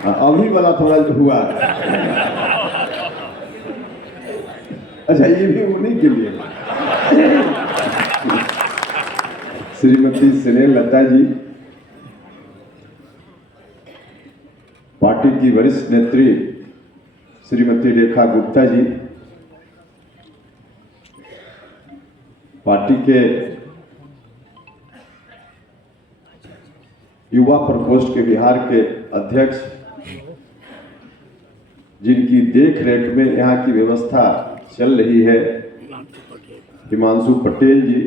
अभी वाला थोड़ा हुआ। अच्छा, ये भी उन्हीं के लिए। श्रीमती स्नेहलता जी, पार्टी की वरिष्ठ नेत्री श्रीमती रेखा गुप्ता जी, पार्टी के युवा प्रकोष्ठ के बिहार के अध्यक्ष, जिनकी देख रेख में यहाँ की व्यवस्था चल रही है, हिमांशु पटेल जी,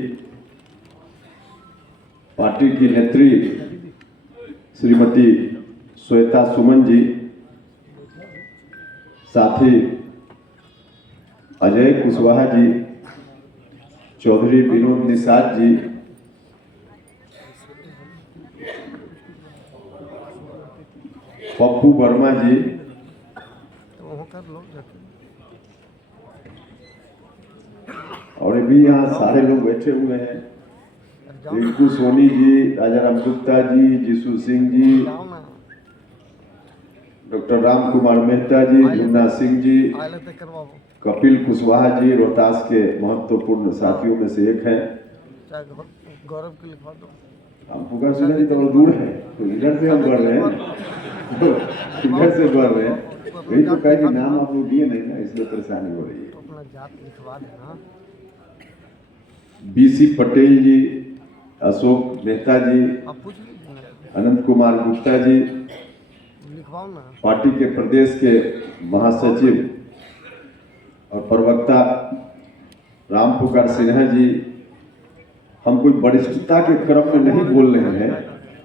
पार्टी की नेत्री श्रीमती श्वेता सुमन जी, साथी अजय कुशवाहा जी, चौधरी विनोद निषाद जी, पप्पू वर्मा जी, और भी यहाँ सारे लोग बैठे हुए हैं, रिंकू सोनी जी, राजाराम गुप्ता जी, जीसू सिंह जी, डॉक्टर राम कुमार मेहता जी, मुन्ना सिंह जी, कपिल कुशवाहा जी, रोहतास के महत्वपूर्ण साथियों में से एक हैं। गौरव के लिखवा दो। हम पुकार सुना जी तो दूर है, तो इधर से हम बढ़ रहे हैं, इधर से बढ़ रहे हैं। वही तो कहे कि नाम आप लोग दिए नहीं ना, इसलिए परेशानी हो रही है। अपना जात लिखवा देना। बीसी पटेल जी, अशोक मेहता जी, अनंत कुमार गुप्ता जी, लिखवाओ ना। पार्टी के प्रदेश के महासचिव और प्रवक्ता राम पुकार सिन्हा जी, हम कोई वरिष्ठता के क्रम में नहीं बोल रहे हैं,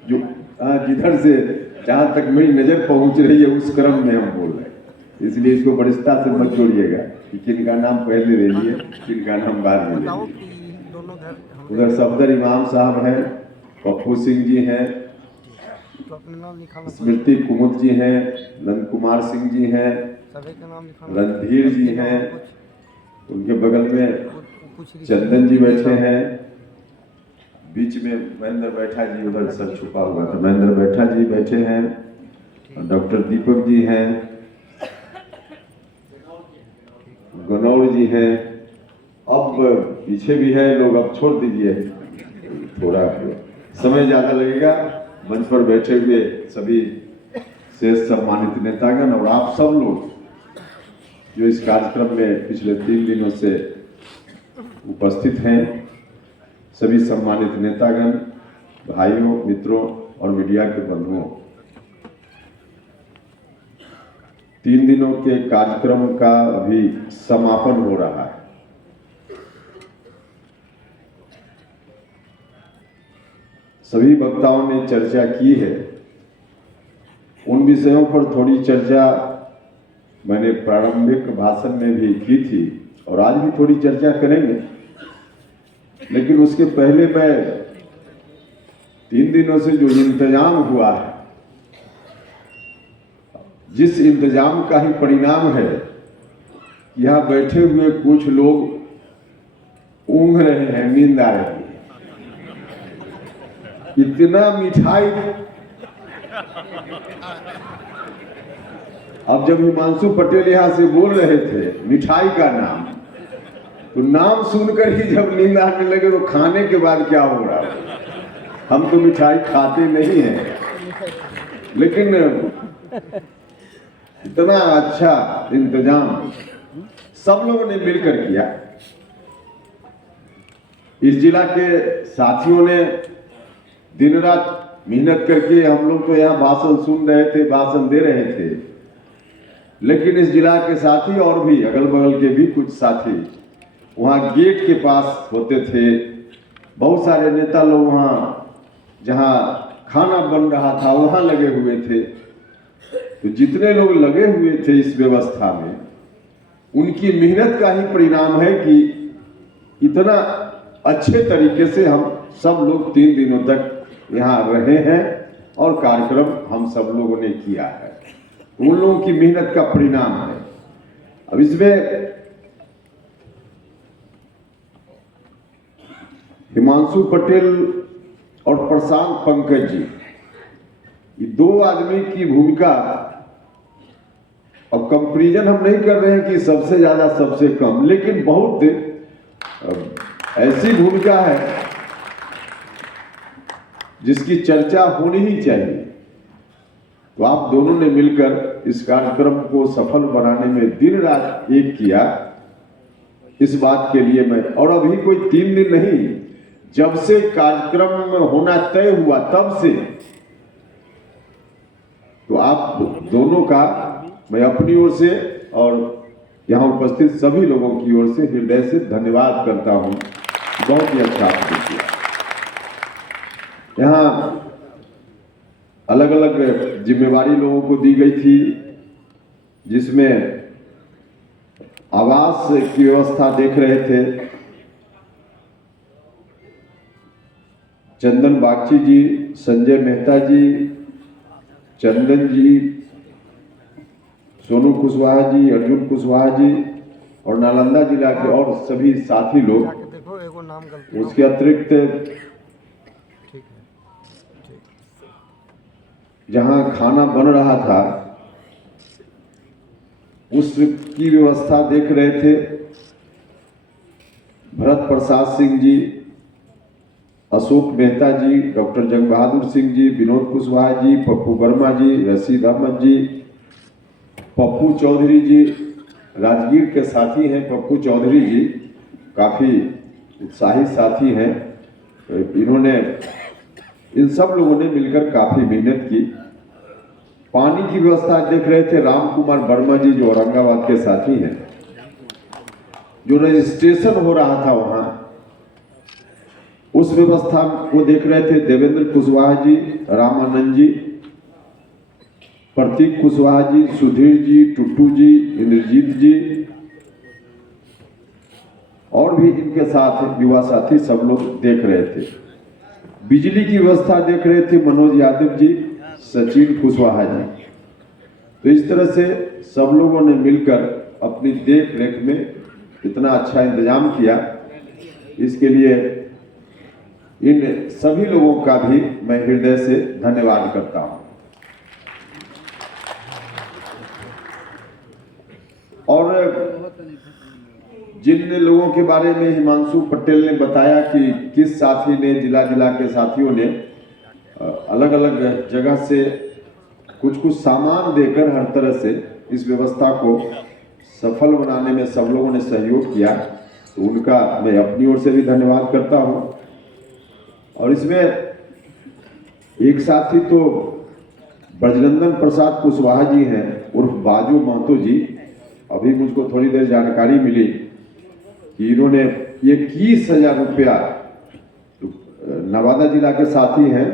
जो जिधर से जहाँ तक मेरी नजर पहुंच रही है उस क्रम में हम बोल रहे हैं, इसलिए इसको वरिष्ठता से मत जोड़िएगा कि किनका नाम पहले ले लिए, किनका नाम बाद में ले लिए। उधर सफदर इमाम साहब हैं, पप्पू सिंह जी हैं, स्मृति कुमुद जी हैं, नंद कुमार सिंह जी हैं, रणधीर जी हैं, उनके बगल में चंदन जी बैठे हैं, बीच में महेंद्र बैठा जी, उधर सब छुपा हुआ था, महेंद्र बैठा जी बैठे हैं, डॉक्टर दीपक जी हैं, गनौर जी हैं, अब पीछे भी है लोग, अब छोड़ दीजिए, थोड़ा समय ज्यादा लगेगा। मंच पर बैठे हुए सभी शेष सम्मानित नेतागण और आप सब लोग जो इस कार्यक्रम में पिछले 3 दिनों से उपस्थित हैं, सभी सम्मानित नेतागण, भाइयों, मित्रों और मीडिया के बंधुओं, 3 दिनों के कार्यक्रम का अभी समापन हो रहा है। सभी वक्ताओं ने चर्चा की है, उन विषयों पर थोड़ी चर्चा मैंने प्रारंभिक भाषण में भी की थी और आज भी थोड़ी चर्चा करेंगे, लेकिन उसके पहले मैं 3 दिनों से जो इंतजाम हुआ है, जिस इंतजाम का ही परिणाम है, यहाँ बैठे हुए कुछ लोग ऊँघ रहे हैं, नींद आ रही है। इतना मिठाई, अब जब हिमांशु पटेल यहाँ से बोल रहे थे मिठाई का नाम, तो नाम सुनकर ही जब नींद आने लगे तो खाने के बाद क्या हो रहा है। हम तो मिठाई खाते नहीं हैं, लेकिन इतना अच्छा इंतजाम सब लोगों ने मिलकर किया। इस जिला के साथियों ने दिन रात मेहनत करके, हम लोग तो यहाँ भाषण सुन रहे थे, भाषण दे रहे थे, लेकिन इस जिला के साथी और भी अगल बगल के भी कुछ साथी वहाँ गेट के पास होते थे। बहुत सारे नेता लोग वहाँ जहाँ खाना बन रहा था वहाँ लगे हुए थे। तो जितने लोग लगे हुए थे इस व्यवस्था में, उनकी मेहनत का ही परिणाम है कि इतना अच्छे तरीके से हम सब लोग 3 दिनों तक यहाँ रहे हैं और कार्यक्रम हम सब लोगों ने किया है। उन लोगों की मेहनत का परिणाम है। अब इसमें हिमांशु पटेल और प्रशांत पंकज जी, ये 2 आदमी की भूमिका अब कंपैरिजन हम नहीं कर रहे हैं कि सबसे ज्यादा सबसे कम, लेकिन बहुत ऐसी भूमिका है जिसकी चर्चा होनी ही चाहिए। तो आप दोनों ने मिलकर इस कार्यक्रम को सफल बनाने में दिन रात एक किया, इस बात के लिए मैं, और अभी कोई 3 दिन नहीं, जब से कार्यक्रम में होना तय हुआ तब से, तो आप दोनों का मैं अपनी ओर से और यहाँ उपस्थित सभी लोगों की ओर से हृदय से धन्यवाद करता हूँ। बहुत ही अच्छा आपने किया। यहाँ अलग अलग जिम्मेवारी लोगों को दी गई थी, जिसमें आवास की व्यवस्था देख रहे थे चंदन बागची जी, संजय मेहता जी, चंदन जी, सोनू कुशवाहा जी, अर्जुन कुशवाहा जी और नालंदा जिला के और सभी साथी लोग। देखो एगो नाम गलती उसके अतिरिक्त ठीक है, जहां खाना बन रहा था उसकी व्यवस्था देख रहे थे भरत प्रसाद सिंह जी, अशोक मेहता जी, डॉक्टर जंग बहादुर सिंह जी, विनोद कुशवाहा जी, पप्पू वर्मा जी, रशीद अहमद जी, पप्पू चौधरी जी, राजगीर के साथी हैं पप्पू चौधरी जी, काफ़ी उत्साहित साथी हैं। इन्होंने, इन सब लोगों ने मिलकर काफ़ी मेहनत की। पानी की व्यवस्था देख रहे थे राम कुमार वर्मा जी, जो औरंगाबाद के साथी हैं। जो रजिस्ट्रेशन हो रहा था वहाँ, उस व्यवस्था को देख रहे थे देवेंद्र कुशवाहा जी, रामानंद जी, प्रतीक कुशवाहा जी, सुधीर जी, टुट्टू जी, इंद्रजीत जी और भी इनके साथ युवा साथी सब लोग देख रहे थे। बिजली की व्यवस्था देख रहे थे मनोज यादव जी, सचिन कुशवाहा जी। तो इस तरह से सब लोगों ने मिलकर अपनी देख रेख में इतना अच्छा इंतजाम किया। इसके लिए इन सभी लोगों का भी मैं हृदय से धन्यवाद करता हूं। और जिन लोगों के बारे में हिमांशु पटेल ने बताया कि किस साथी ने, जिला के साथियों ने अलग अलग जगह से कुछ कुछ सामान देकर हर तरह से इस व्यवस्था को सफल बनाने में सब लोगों ने सहयोग किया, तो उनका मैं अपनी ओर से भी धन्यवाद करता हूं। और इसमें एक साथी तो ब्रजनंदन प्रसाद कुशवाहा जी हैं उर्फ बाजू महतो जी। अभी मुझको थोड़ी देर जानकारी मिली कि इन्होंने 21,000 रुपया, नवादा जिला के साथी हैं,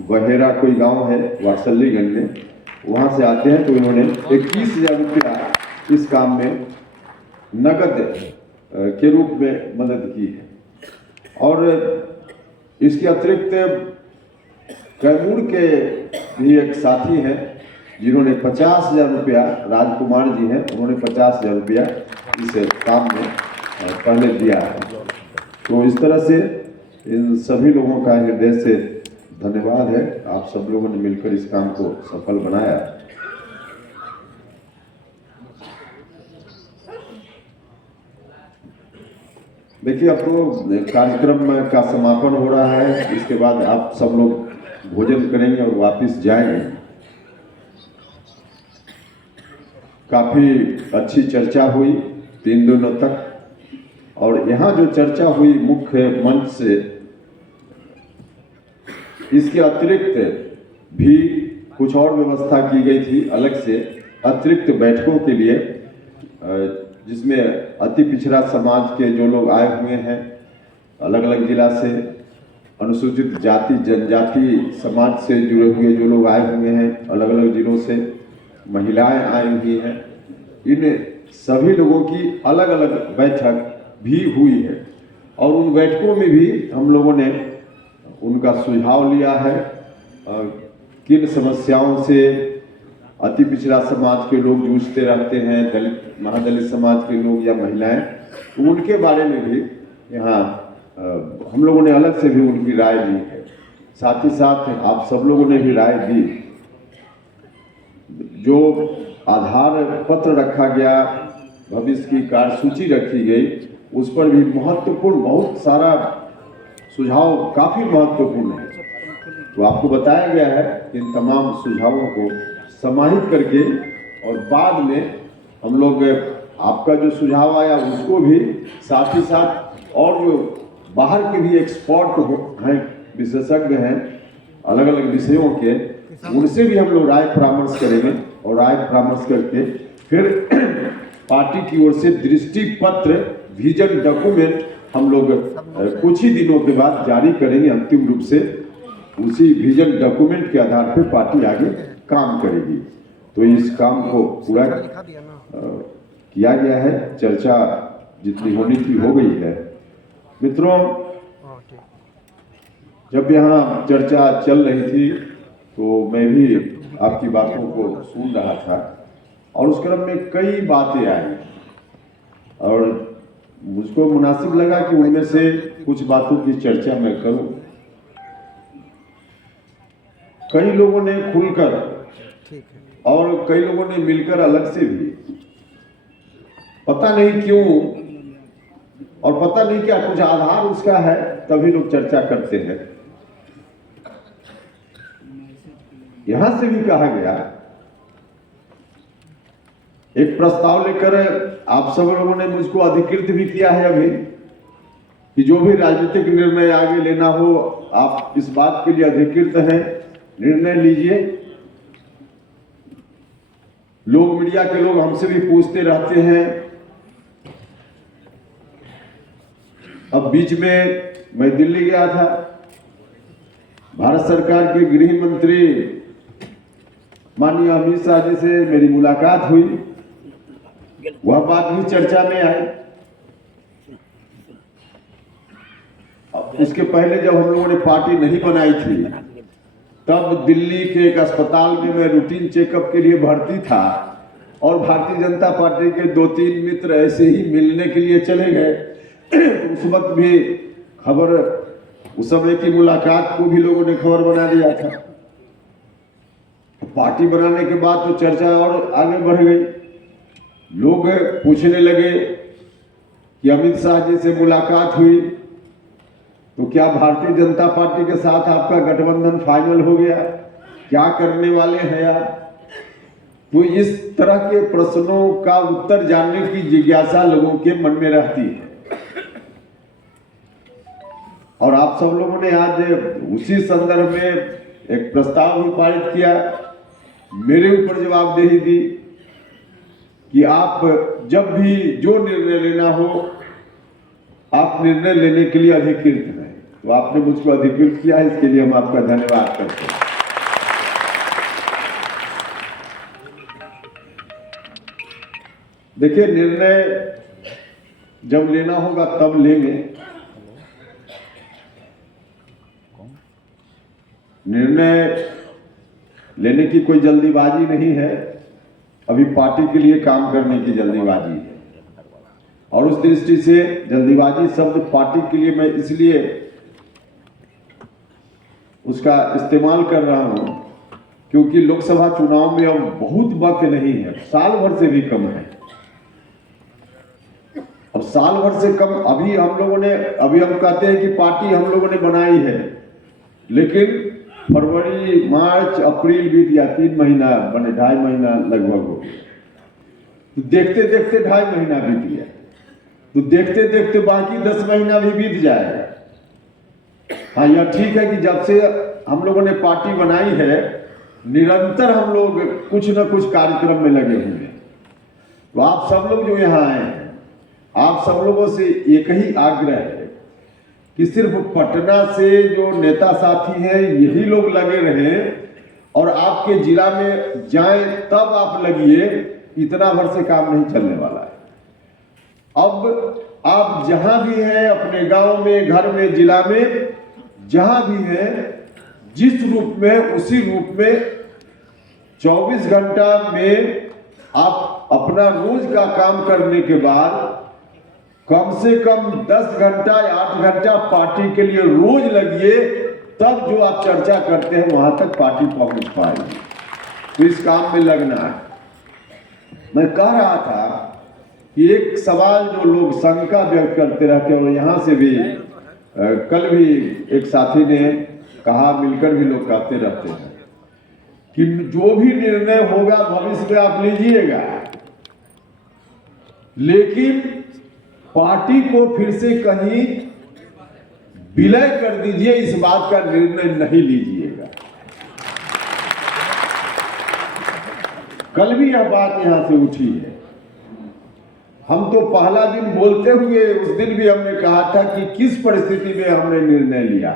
बहेरा कोई गांव है वात्सल्यगंज में, वहां से आते हैं, तो इन्होंने 21,000 रुपया इस काम में नगद के रूप में मदद की है। और इसके अतिरिक्त कैमूर के भी एक साथी हैं जिन्होंने 50,000 रुपया, राजकुमार जी हैं, उन्होंने 50,000 रुपया इस काम में पहले दिया है। तो इस तरह से इन सभी लोगों का हृदय से धन्यवाद है। आप सब लोगों ने मिलकर इस काम को सफल बनाया। देखिए, अब तो कार्यक्रम का समापन हो रहा है, इसके बाद आप सब लोग भोजन करेंगे और वापस जाएंगे। काफी अच्छी चर्चा हुई 3 दिनों तक, और यहाँ जो चर्चा हुई मुख्य मंच से, इसके अतिरिक्त भी कुछ और व्यवस्था की गई थी अलग से, अतिरिक्त बैठकों के लिए, जिसमें अति पिछड़ा समाज के जो लोग आए हुए हैं अलग अलग जिला से, अनुसूचित जाति जनजाति समाज से जुड़े हुए जो लोग आए हुए हैं अलग अलग जिलों से, महिलाएं आई हुई हैं, इन सभी लोगों की अलग अलग बैठक भी हुई है। और उन बैठकों में भी हम लोगों ने उनका सुझाव लिया है, किन समस्याओं से अति पिछड़ा समाज के लोग जूझते रहते हैं, दलित महादलित समाज के लोग या महिलाएं, तो उनके बारे में भी यहाँ हम लोगों ने अलग से भी उनकी राय ली है। साथ ही साथ आप सब लोगों ने भी राय दी। जो आधार पत्र रखा गया, भविष्य की कार्यसूची रखी गई, उस पर भी महत्वपूर्ण बहुत सारा सुझाव काफ़ी महत्वपूर्ण है। तो आपको बताया गया है कि इन तमाम सुझावों को समाहित करके और बाद में हम लोग आपका जो सुझाव आया उसको भी साथ ही साथ और जो बाहर के भी एक्सपर्ट हैं, विशेषज्ञ हैं अलग अलग विषयों के, उनसे भी हम लोग राय परामर्श करेंगे और राय परामर्श करके फिर पार्टी की ओर से दृष्टि पत्र विजन डॉक्यूमेंट हम लोग कुछ ही दिनों के बाद जारी करेंगे। अंतिम रूप से उसी विजन डॉक्यूमेंट के आधार पर पार्टी आगे काम करेगी। तो इस काम को पूरा किया गया है, चर्चा जितनी होनी थी हो गई है। मित्रों, जब यहाँ चर्चा चल रही थी तो मैं भी आपकी बातों को सुन रहा था और उस क्रम में कई बातें आई और मुझको मुनासिब लगा कि उनमें से कुछ बातों की चर्चा मैं करूं। कई लोगों ने खुलकर और कई लोगों ने मिलकर अलग से भी, पता नहीं क्यों और पता नहीं क्या कुछ आधार उसका है, तभी लोग चर्चा करते हैं। यहां से भी कहा गया, एक प्रस्ताव लेकर आप सब लोगों ने मुझको अधिकृत भी किया है अभी कि जो भी राजनीतिक निर्णय आगे लेना हो आप इस बात के लिए अधिकृत हैं, निर्णय लीजिए। लोग, मीडिया के लोग हमसे भी पूछते रहते हैं। अब बीच में मैं दिल्ली गया था, भारत सरकार के गृह मंत्री माननीय अमित शाह जी से मेरी मुलाकात हुई, वह बात भी चर्चा में आई। इसके पहले जब हम लोगों ने पार्टी नहीं बनाई थी तब दिल्ली के एक अस्पताल में मैं रूटीन चेकअप के लिए भर्ती था और भारतीय जनता पार्टी के 2-3 मित्र ऐसे ही मिलने के लिए चले गए। उस वक्त भी खबर, उस समय की मुलाकात को भी लोगों ने खबर बना दिया था। पार्टी बनाने के बाद तो चर्चा और आगे बढ़ गई। लोग पूछने लगे कि अमित शाह जी से मुलाकात हुई तो क्या भारतीय जनता पार्टी के साथ आपका गठबंधन फाइनल हो गया, क्या करने वाले हैं आप? तो इस तरह के प्रश्नों का उत्तर जानने की जिज्ञासा लोगों के मन में रहती है और आप सब लोगों ने आज उसी संदर्भ में एक प्रस्ताव भी पारित किया, मेरे ऊपर जवाबदेही दी कि आप जब भी जो निर्णय लेना हो आप निर्णय लेने के लिए अधिकृत हैं। तो आपने मुझको अधिकृत किया, इसके लिए हम आपका धन्यवाद करते हैं। देखिए, निर्णय जब लेना होगा तब लेंगे। निर्णय लेने की कोई जल्दीबाजी नहीं है, अभी पार्टी के लिए काम करने की जल्दीबाजी है और उस दृष्टि से जल्दीबाजी शब्द पार्टी के लिए मैं इसलिए उसका इस्तेमाल कर रहा हूं क्योंकि लोकसभा चुनाव में अब बहुत वक्त नहीं है, साल भर से भी कम है। अब साल भर से कम, अभी हम कहते हैं कि पार्टी हम लोगों ने बनाई है, लेकिन फरवरी, मार्च, अप्रैल बीत गया, 3 महीना बने, 2.5 महीना लगभग हो गया। तो देखते देखते 2.5 महीना बीत गया, तो देखते देखते बाकी 10 महीना भी बीत जाएगा। हाँ, यह ठीक है कि जब से हम लोगों ने पार्टी बनाई है निरंतर हम लोग कुछ न कुछ कार्यक्रम में लगे हुए हैं। तो आप सब लोग जो यहाँ आए हैं, आप सब लोगों से एक ही आग्रह है कि सिर्फ पटना से जो नेता साथी हैं यही लोग लगे रहें और आपके जिला में जाएं तब आप लगिए, इतना भर से काम नहीं चलने वाला है। अब आप जहां भी हैं, अपने गांव में, घर में, जिला में, जहां भी हैं, जिस रूप में उसी रूप में 24 घंटा में आप अपना रोज का काम करने के बाद कम से कम 10 घंटा या 8 घंटा पार्टी के लिए रोज लगिए, तब जो आप चर्चा करते हैं वहां तक पार्टी पहुंच पाएगी। तो इस काम में लगना है। मैं कह रहा था कि एक सवाल जो लोग शंका व्यक्त करते रहते हैं, और यहाँ से भी कल भी एक साथी ने कहा, मिलकर भी लोग कहते रहते हैं कि जो भी निर्णय होगा भविष्य में आप लीजिएगा, लेकिन पार्टी को फिर से कहीं विलय कर दीजिए, इस बात का निर्णय नहीं लीजिएगा। कल भी यह बात यहां से उठी है। हम तो पहला दिन बोलते हुए उस दिन भी हमने कहा था कि किस परिस्थिति में हमने निर्णय लिया।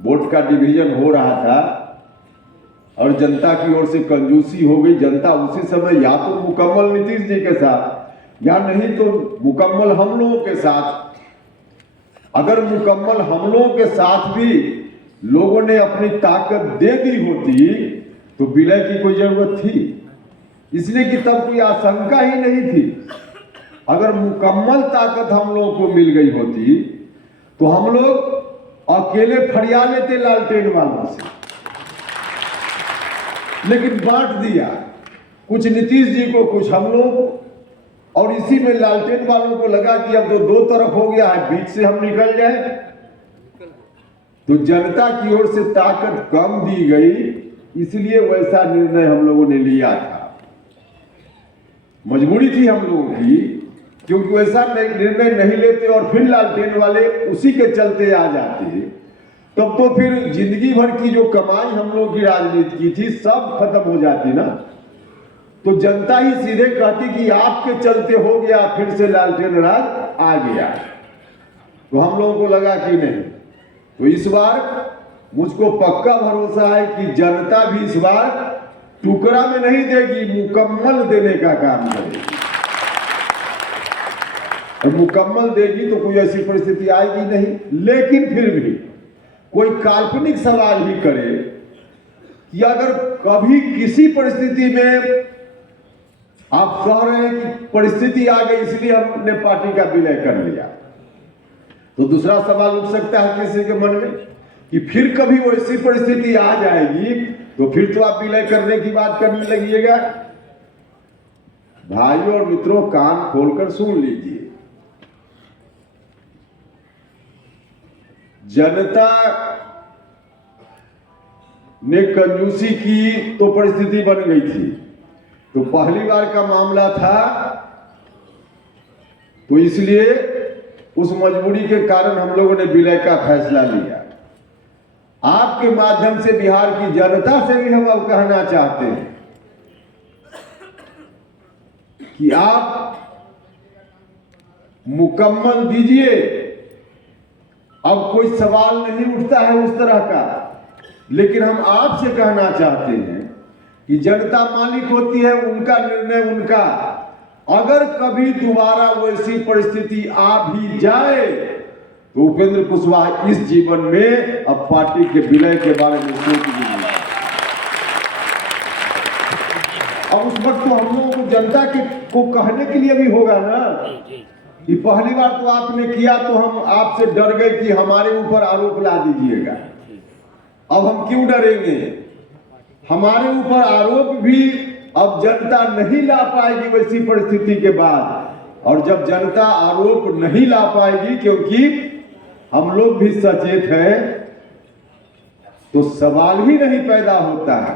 वोट का डिवीजन हो रहा था और जनता की ओर से कंजूसी हो गई। जनता उसी समय या तो मुकम्मल नीतीश जी के साथ या नहीं तो मुकम्मल हम लोगों के साथ। अगर मुकम्मल हम लोगों के साथ भी लोगों ने अपनी ताकत दे दी होती तो विलय की कोई जरूरत थी? इसलिए कि तब कोई आशंका ही नहीं थी। अगर मुकम्मल ताकत हम लोगों को मिल गई होती तो हम लोग अकेले फरिया लेते लालटेन वालों से, लेकिन बांट दिया, कुछ नीतीश जी को, कुछ हम लोग, और इसी में लालटेन वालों को लगा कि अब तो दो तरफ हो गया है, बीच से हम निकल जाए। तो जनता की ओर से ताकत कम दी गई, इसलिए वैसा निर्णय हम लोगों ने लिया था। मजबूरी थी हम लोगों की, क्योंकि वैसा निर्णय नहीं लेते और फिर लालटेन वाले उसी के चलते आ जाते, तब तो फिर जिंदगी भर की जो कमाई हम लोगों की राजनीति की थी सब खत्म हो जाती ना। तो जनता ही सीधे कहती कि आपके चलते हो गया, फिर से लालटेन राज आ गया। तो हम लोगों को लगा कि नहीं। तो इस बार मुझको पक्का भरोसा है कि जनता भी इस बार टुकड़ा में नहीं देगी, मुकम्मल देने का काम करेगी। और मुकम्मल देगी तो कोई ऐसी परिस्थिति आएगी नहीं। लेकिन फिर भी कोई काल्पनिक सवाल ही करे कि अगर कभी किसी परिस्थिति में आप कह रहे हैं कि परिस्थिति आ गई इसलिए हमने पार्टी का विलय कर लिया, तो दूसरा सवाल उठ सकता है किसी के मन में कि फिर कभी वैसी परिस्थिति आ जाएगी तो फिर तो आप विलय करने की बात करने लगिएगा। भाइयों और मित्रों, कान खोलकर सुन लीजिए। जनता ने कंजूसी की तो परिस्थिति बन गई थी। तो पहली बार का मामला था, तो इसलिए उस मजबूरी के कारण हम लोगों ने विलय का फैसला लिया। आपके माध्यम से बिहार की जनता से भी हम अब कहना चाहते हैं कि आप मुकम्मल दीजिए। अब कोई सवाल नहीं उठता है उस तरह का, लेकिन हम आपसे कहना चाहते हैं कि जनता मालिक होती है, उनका निर्णय उनका। अगर कभी दोबारा वैसी परिस्थिति आ भी जाए तो उपेंद्र कुशवाहा इस जीवन में अब पार्टी के विलय के बारे में सोच भी नहीं। अब उस वक्त तो हम लोगों को जनता को कहने के लिए भी होगा ना कि पहली बार तो आपने किया तो हम आपसे डर गए कि हमारे ऊपर आरोप ला दीजिएगा। अब हम क्यों डरेंगे? हमारे ऊपर आरोप भी अब जनता नहीं ला पाएगी वैसी परिस्थिति के बाद। और जब जनता आरोप नहीं ला पाएगी, क्योंकि हम लोग भी सचेत हैं, तो सवाल ही नहीं पैदा होता है।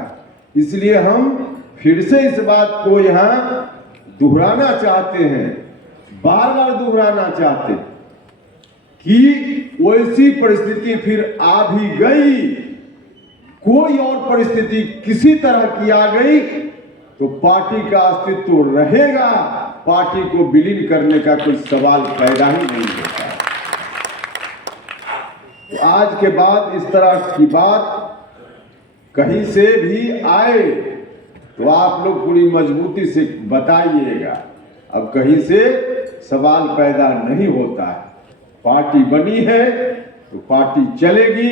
इसलिए हम फिर से इस बात को यहां दोहराना चाहते हैं, बार बार दोहराना चाहते हैं कि वैसी परिस्थिति फिर आ भी गई, कोई और परिस्थिति किसी तरह की आ गई तो पार्टी का अस्तित्व रहेगा, पार्टी को विलीन करने का कोई सवाल पैदा ही नहीं होता। तो आज के बाद इस तरह की बात कहीं से भी आए तो आप लोग पूरी मजबूती से बताइएगा। अब कहीं से सवाल पैदा नहीं होता है। पार्टी बनी है तो पार्टी चलेगी,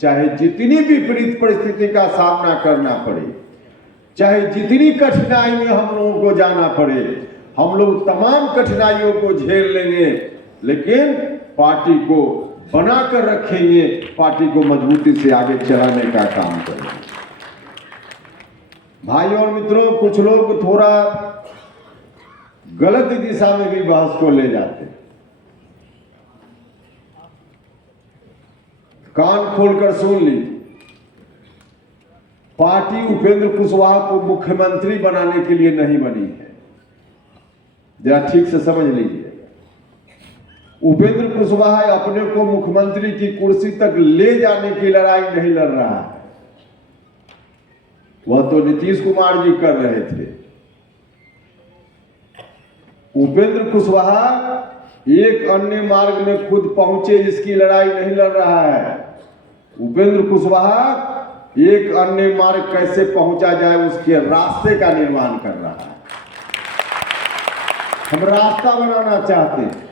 चाहे जितनी विपरीत परिस्थिति का सामना करना पड़े, चाहे जितनी कठिनाई में हम लोगों को जाना पड़े, हम लोग तमाम कठिनाइयों को झेल लेंगे, लेकिन पार्टी को बनाकर रखेंगे, पार्टी को मजबूती से आगे चलाने का काम करेंगे। भाइयों और मित्रों, कुछ लोग थोड़ा गलत दिशा में भी बहस को ले जाते हैं। कान खोलकर सुन ली, पार्टी उपेंद्र कुशवाहा को मुख्यमंत्री बनाने के लिए नहीं बनी है। जरा ठीक से समझ लीजिए, उपेंद्र कुशवाहा अपने को मुख्यमंत्री की कुर्सी तक ले जाने की लड़ाई नहीं लड़ रहा है, वह तो नीतीश कुमार जी कर रहे थे। उपेंद्र कुशवाहा एक अन्य मार्ग में खुद पहुंचे, इसकी लड़ाई नहीं लड़ रहा है। उपेंद्र कुशवाहा एक अन्य मार्ग कैसे पहुंचा जाए उसके रास्ते का निर्माण कर रहा है। हम रास्ता बनाना चाहते हैं।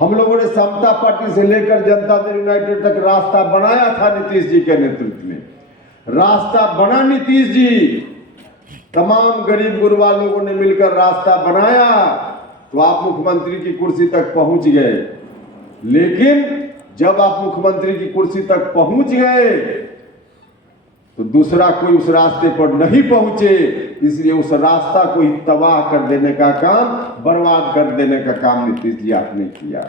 हम लोगों ने समता पार्टी से लेकर जनता दल यूनाइटेड तक रास्ता बनाया था नीतीश जी के नेतृत्व में। रास्ता बना नीतीश जी, तमाम गरीब गुरबा लोगों ने मिलकर रास्ता बनाया तो आप मुख्यमंत्री की कुर्सी तक पहुंच गए। लेकिन जब आप मुख्यमंत्री की कुर्सी तक पहुंच गए तो दूसरा कोई उस रास्ते पर नहीं पहुंचे, इसलिए उस रास्ता को ही तबाह कर देने का काम, बर्बाद कर देने का काम नीतीश जी आपने किया।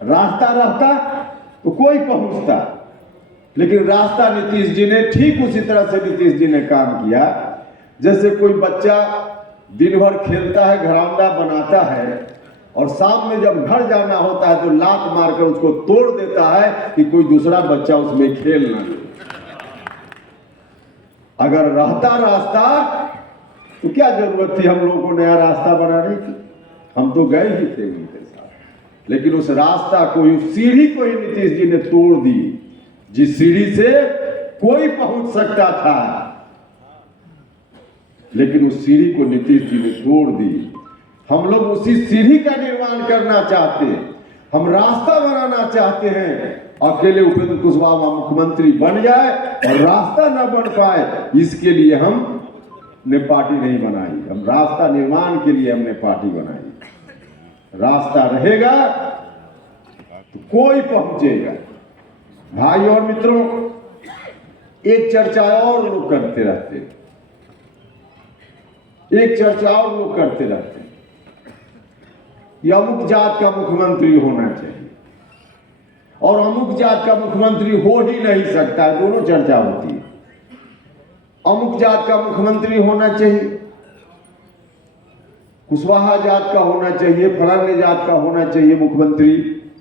रास्ता रहता तो कोई पहुंचता, लेकिन रास्ता नीतीश जी ने, ठीक उसी तरह से नीतीश जी ने काम किया। जैसे कोई बच्चा दिन भर खेलता है, घरौंदा बनाता है, और शाम में जब घर जाना होता है तो लात मारकर उसको तोड़ देता है कि कोई दूसरा बच्चा उसमें खेल ना ले। अगर रहता रास्ता तो क्या जरूरत थी हम लोगों को नया रास्ता बनाने की? हम तो गए ही थे उनके साथ। लेकिन उस रास्ता को, उस सीढ़ी को ही नीतीश जी ने तोड़ दी, जिस सीढ़ी से कोई पहुंच सकता था, लेकिन उस सीढ़ी को नीतीश जी ने तोड़ दी। हम लोग उसी सीढ़ी का निर्माण करना चाहते हैं, हम रास्ता बनाना चाहते हैं। अकेले उपेंद्र कुशवाहा मुख्यमंत्री बन जाए और रास्ता न बन पाए, इसके लिए हमने पार्टी नहीं बनाई। हम रास्ता निर्माण के लिए हमने पार्टी बनाई। रास्ता रहेगा तो कोई पहुंचेगा। भाई और मित्रों, एक चर्चा और लोग करते रहते हैं, एक चर्चा और लोग करते रहते हैं, अमुक जात का मुख्यमंत्री होना चाहिए और अमुक जात का मुख्यमंत्री हो ही नहीं सकता। दोनों चर्चा होती है। अमुक जात का मुख्यमंत्री होना चाहिए, कुशवाहा जात का होना चाहिए, फलाने जात का होना चाहिए मुख्यमंत्री,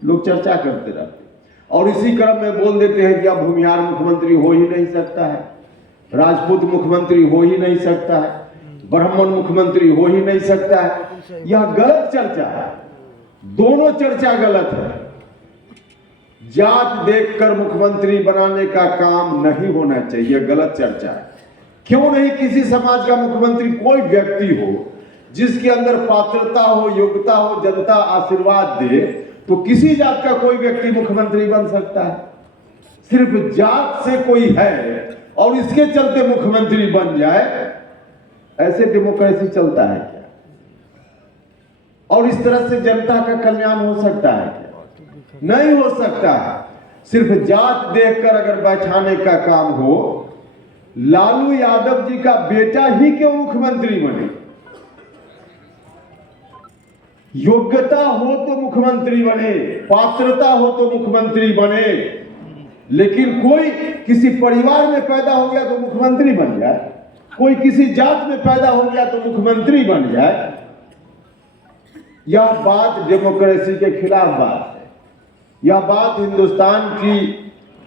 लोग चर्चा करते रहते हैं। और इसी क्रम में बोल देते हैं कि अब भूमिहार मुख्यमंत्री हो ही नहीं सकता है, राजपूत मुख्यमंत्री हो ही नहीं सकता है, ब्राह्मण मुख्यमंत्री हो ही नहीं सकता है। यह गलत चर्चा है, दोनों चर्चा गलत है। जात देखकर मुख्यमंत्री बनाने का काम नहीं होना चाहिए, गलत चर्चा है। क्यों नहीं किसी समाज का मुख्यमंत्री कोई व्यक्ति हो जिसके अंदर पात्रता हो, योग्यता हो, जनता आशीर्वाद दे, तो किसी जात का कोई व्यक्ति मुख्यमंत्री बन सकता है। सिर्फ जात से कोई है और इसके चलते मुख्यमंत्री बन जाए, ऐसे डेमोक्रेसी चलता है क्या? और इस तरह से जनता का कल्याण हो सकता है क्या? नहीं हो सकता। सिर्फ जात देखकर अगर बैठाने का काम हो, लालू यादव जी का बेटा ही क्यों मुख्यमंत्री बने? योग्यता हो तो मुख्यमंत्री बने, पात्रता हो तो मुख्यमंत्री बने, लेकिन कोई किसी परिवार में पैदा हो गया तो मुख्यमंत्री बन जाए, कोई किसी जात में पैदा हो गया तो मुख्यमंत्री बन जाए। यह बात डेमोक्रेसी के खिलाफ बात है। यह बात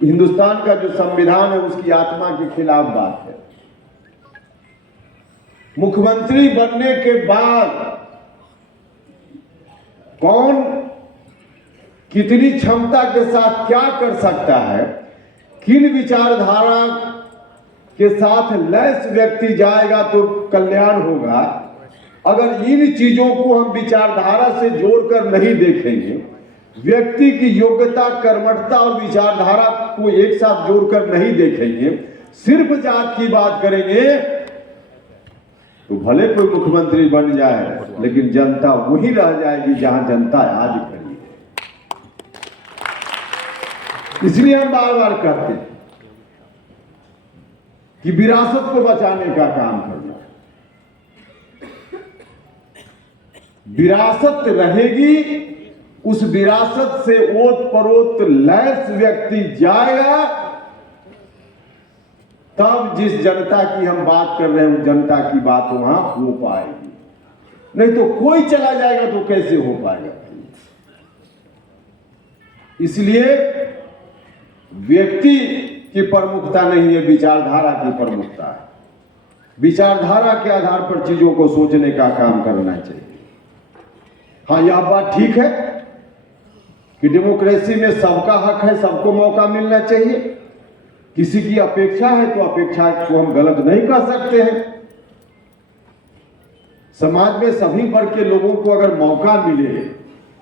हिंदुस्तान का जो संविधान है उसकी आत्मा के खिलाफ बात है। मुख्यमंत्री बनने के बाद कौन कितनी क्षमता के साथ क्या कर सकता है, किन विचारधारा के साथ लैस व्यक्ति जाएगा तो कल्याण होगा, अगर इन चीजों को हम विचारधारा से जोड़कर नहीं देखेंगे, व्यक्ति की योग्यता, कर्मठता और विचारधारा को एक साथ जोड़कर नहीं देखेंगे, सिर्फ जात की बात करेंगे, तो भले कोई मुख्यमंत्री बन जाए लेकिन जनता वही रह जाएगी जहां जनता आज खड़ी है। इसलिए हम बार बार कहते हैं कि विरासत को बचाने का काम करना। विरासत रहेगी, उस विरासत से ओत परोत लैस व्यक्ति जाएगा, तब जिस जनता की हम बात कर रहे हैं उस जनता की बात वहां हो पाएगी। नहीं तो कोई चला जाएगा तो कैसे हो पाएगा। इसलिए व्यक्ति की प्रमुखता नहीं है, विचारधारा की प्रमुखता है। विचारधारा के आधार पर चीजों को सोचने का काम करना चाहिए। हाँ, यह बात ठीक है कि डेमोक्रेसी में सबका हक है, सबको मौका मिलना चाहिए। किसी की अपेक्षा है तो अपेक्षा को हम गलत नहीं कह सकते हैं। समाज में सभी वर्ग के लोगों को अगर मौका मिले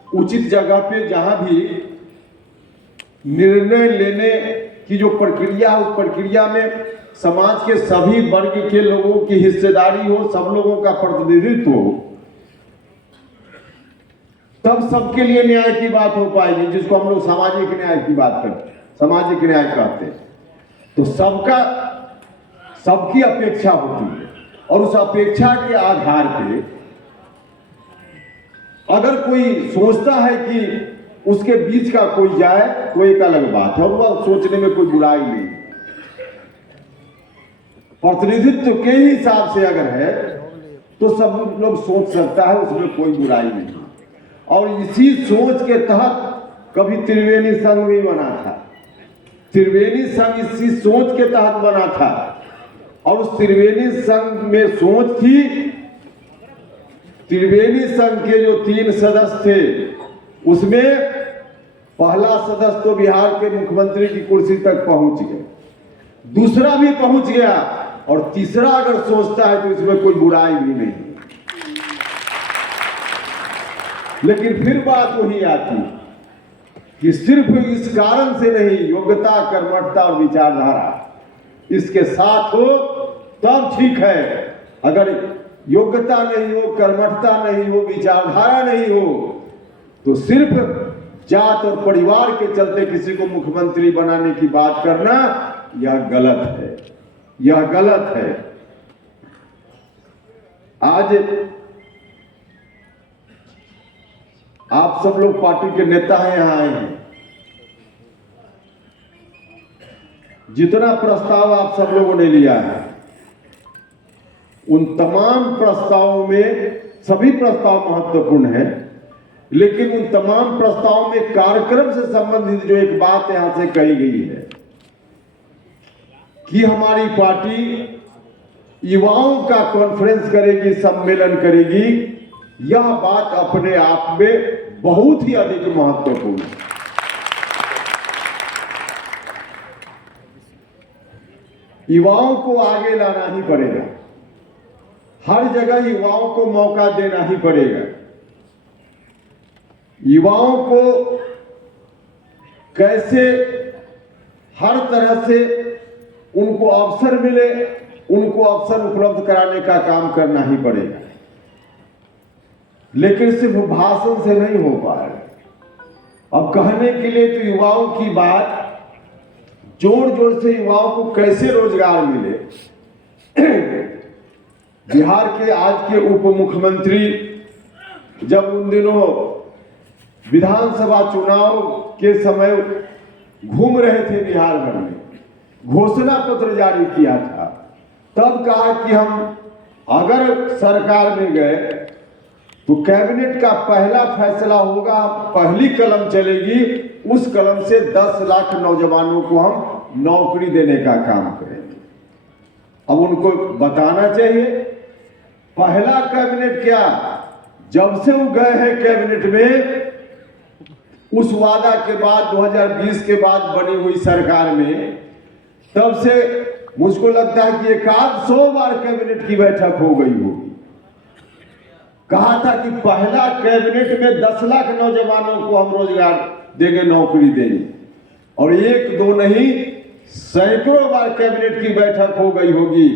उचित जगह पे, जहां भी निर्णय लेने की जो प्रक्रिया है उस प्रक्रिया में समाज के सभी वर्ग के लोगों की हिस्सेदारी हो, सब लोगों का प्रतिनिधित्व हो, तब सबके लिए न्याय की बात हो पाएगी, जिसको हम लोग सामाजिक न्याय की बात करते हैं, सामाजिक न्याय कहते हैं। तो सबकी अपेक्षा होती है और उस अपेक्षा के आधार पे अगर कोई सोचता है कि उसके बीच का कोई जाए तो एक अलग बात है, और वह सोचने में कोई बुराई नहीं। प्रतिनिधित्व के हिसाब से अगर है तो सब लोग सोच सकता है, उसमें कोई बुराई नहीं। और इसी सोच के तहत कभी त्रिवेणी संघ भी बना था। त्रिवेणी संघ इसी सोच के तहत बना था, और उस त्रिवेणी संघ में सोच थी, त्रिवेणी संघ के जो 3 सदस्य थे उसमें पहला सदस्य तो बिहार के मुख्यमंत्री की कुर्सी तक पहुंच गए, दूसरा भी पहुंच गया, और तीसरा अगर सोचता है तो इसमें कोई बुराई भी नहीं। लेकिन फिर बात वही आती कि सिर्फ इस कारण से नहीं, योग्यता, कर्मठता और विचारधारा इसके साथ हो तब ठीक है। अगर योग्यता नहीं हो, कर्मठता नहीं हो, विचारधारा नहीं हो, तो सिर्फ जात और परिवार के चलते किसी को मुख्यमंत्री बनाने की बात करना यह गलत है, यह गलत है। आज आप सब लोग पार्टी के नेता हैं, यहां आए हैं। जितना प्रस्ताव आप सब लोगों ने लिया है, उन तमाम प्रस्तावों में सभी प्रस्ताव महत्वपूर्ण हैं, लेकिन उन तमाम प्रस्तावों में कार्यक्रम से संबंधित जो एक बात यहां से कही गई है कि हमारी पार्टी युवाओं का कॉन्फ्रेंस करेगी, सम्मेलन करेगी, यह बात अपने आप में बहुत ही अधिक महत्वपूर्ण है। युवाओं को आगे लाना ही पड़ेगा, हर जगह युवाओं को मौका देना ही पड़ेगा। युवाओं को कैसे हर तरह से उनको अवसर मिले, उनको अवसर उपलब्ध कराने का काम करना ही पड़ेगा। लेकिन सिर्फ भाषण से नहीं हो पाएगा। अब कहने के लिए तो युवाओं की बात, जोर जोर से युवाओं को कैसे रोजगार मिले। बिहार के आज के उप मुख्यमंत्री जब उन दिनों विधानसभा चुनाव के समय घूम रहे थे बिहार भर में, घोषणा पत्र जारी किया था, तब कहा कि हम अगर सरकार में गए तो कैबिनेट का पहला फैसला होगा, पहली कलम चलेगी, उस कलम से 10 लाख नौजवानों को हम नौकरी देने का काम करेंगे। अब उनको बताना चाहिए पहला कैबिनेट क्या, जब से वो गए हैं कैबिनेट में, उस वादा के बाद 2020 के बाद बनी हुई सरकार में, तब से मुझको लगता है कि 100 बार कैबिनेट की बैठक हो गई होगी। कहा था कि पहला कैबिनेट में 10 लाख नौजवानों को हम रोजगार देंगे, नौकरी देंगे, और 1-2 नहीं सैकड़ों बार कैबिनेट की बैठक हो गई होगी।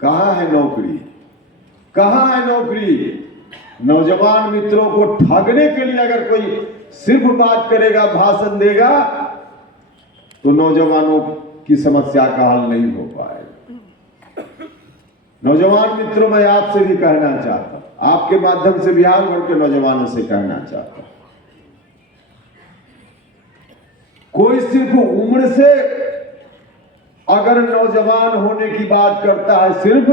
कहां है नौकरी, कहां है नौकरी। नौजवान मित्रों को ठगने के लिए अगर कोई सिर्फ बात करेगा, भाषण देगा, तो नौजवानों की समस्या का हल नहीं हो पाएगा। नौजवान मित्रों, मैं आपसे भी कहना चाहता हूं, आपके माध्यम से बिहार भर के नौजवानों से कहना चाहता हूं, कोई सिर्फ उम्र से अगर नौजवान होने की बात करता है सिर्फ,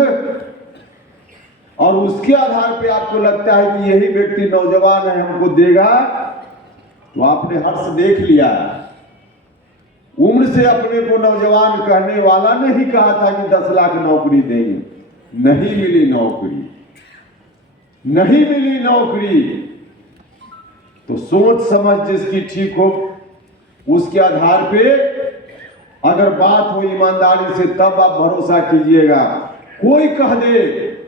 और उसके आधार पे आपको लगता है कि यही व्यक्ति नौजवान है हमको देगा, तो आपने हर्ष देख लिया। उम्र से अपने को नौजवान कहने वाला नहीं कहा था कि 10 लाख नौकरी देंगे, नहीं मिली नौकरी, नहीं मिली नौकरी। तो सोच समझ जिसकी ठीक हो उसके आधार पे अगर बात हो ईमानदारी से तब आप भरोसा कीजिएगा। कोई कह दे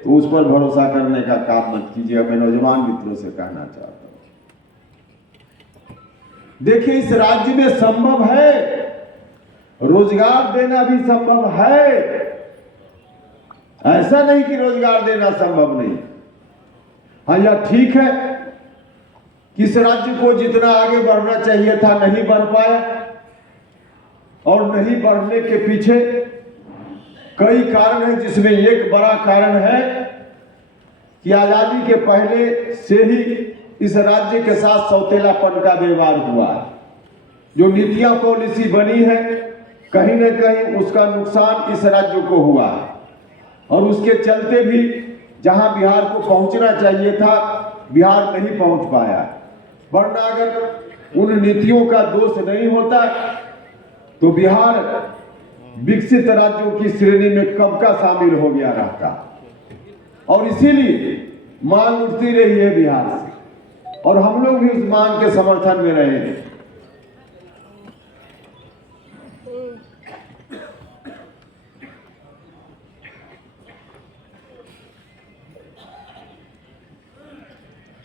तो उस पर भरोसा करने का काम मत कीजिए। मैं नौजवान मित्रों से कहना चाहता हूं, देखिए इस राज्य में संभव है, रोजगार देना भी संभव है, ऐसा नहीं कि रोजगार देना संभव नहीं। हाँ यह ठीक है कि इस राज्य को जितना आगे बढ़ना चाहिए था नहीं बढ़ पाया, और नहीं बढ़ने के पीछे कई कारण हैं, जिसमें एक बड़ा कारण है कि आजादी के पहले से ही इस राज्य के साथ सौतेलापन का व्यवहार हुआ है। जो नीतियां पॉलिसी बनी है कहीं न कहीं उसका नुकसान इस राज्य को हुआ है, और उसके चलते भी जहां बिहार को पहुंचना चाहिए था बिहार नहीं पहुंच पाया। वरना अगर उन नीतियों का दोष नहीं होता तो बिहार विकसित राज्यों की श्रेणी में कब का शामिल हो गया रहता। और इसीलिए मांग उठती रही है बिहार से, और हम लोग भी उस मांग के समर्थन में रहे हैं।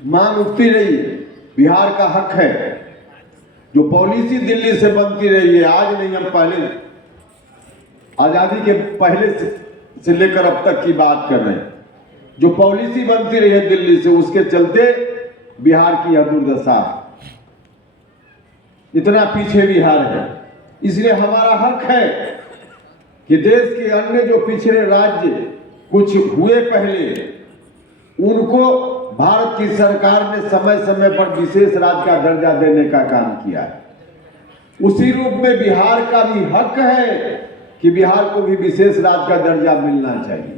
मांग उठती रही है, बिहार का हक है। जो पॉलिसी दिल्ली से बनती रही है, आज नहीं हम पहले आजादी के पहले से लेकर अब तक की बात कर रहे हैं, जो पॉलिसी बनती रही है दिल्ली से, उसके चलते बिहार की यह दुर्दशा है, इतना पीछे बिहार है। इसलिए हमारा हक है कि देश के अन्य जो पिछड़े राज्य कुछ हुए पहले, उनको भारत की सरकार ने समय समय पर विशेष राज्य का दर्जा देने का काम किया है। उसी रूप में बिहार का भी हक है कि बिहार को भी विशेष राज्य का दर्जा मिलना चाहिए।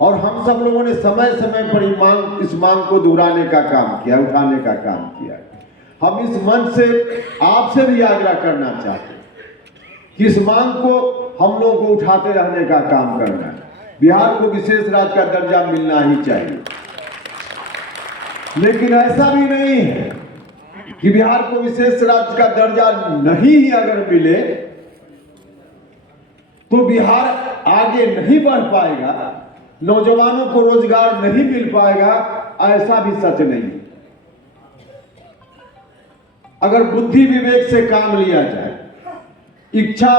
और हम सब लोगों ने समय समय पर इस मांग को दोहराने का काम किया, उठाने का काम किया। हम इस मंच से आपसे भी आग्रह करना चाहते हैं कि इस मांग को हम लोगों को उठाते रहने का काम करना है। बिहार को विशेष राज्य का दर्जा मिलना ही चाहिए। लेकिन ऐसा भी नहीं है कि बिहार को विशेष राज्य का दर्जा नहीं ही अगर मिले तो बिहार आगे नहीं बढ़ पाएगा, नौजवानों को रोजगार नहीं मिल पाएगा, ऐसा भी सच नहीं। अगर बुद्धि विवेक से काम लिया जाए, इच्छा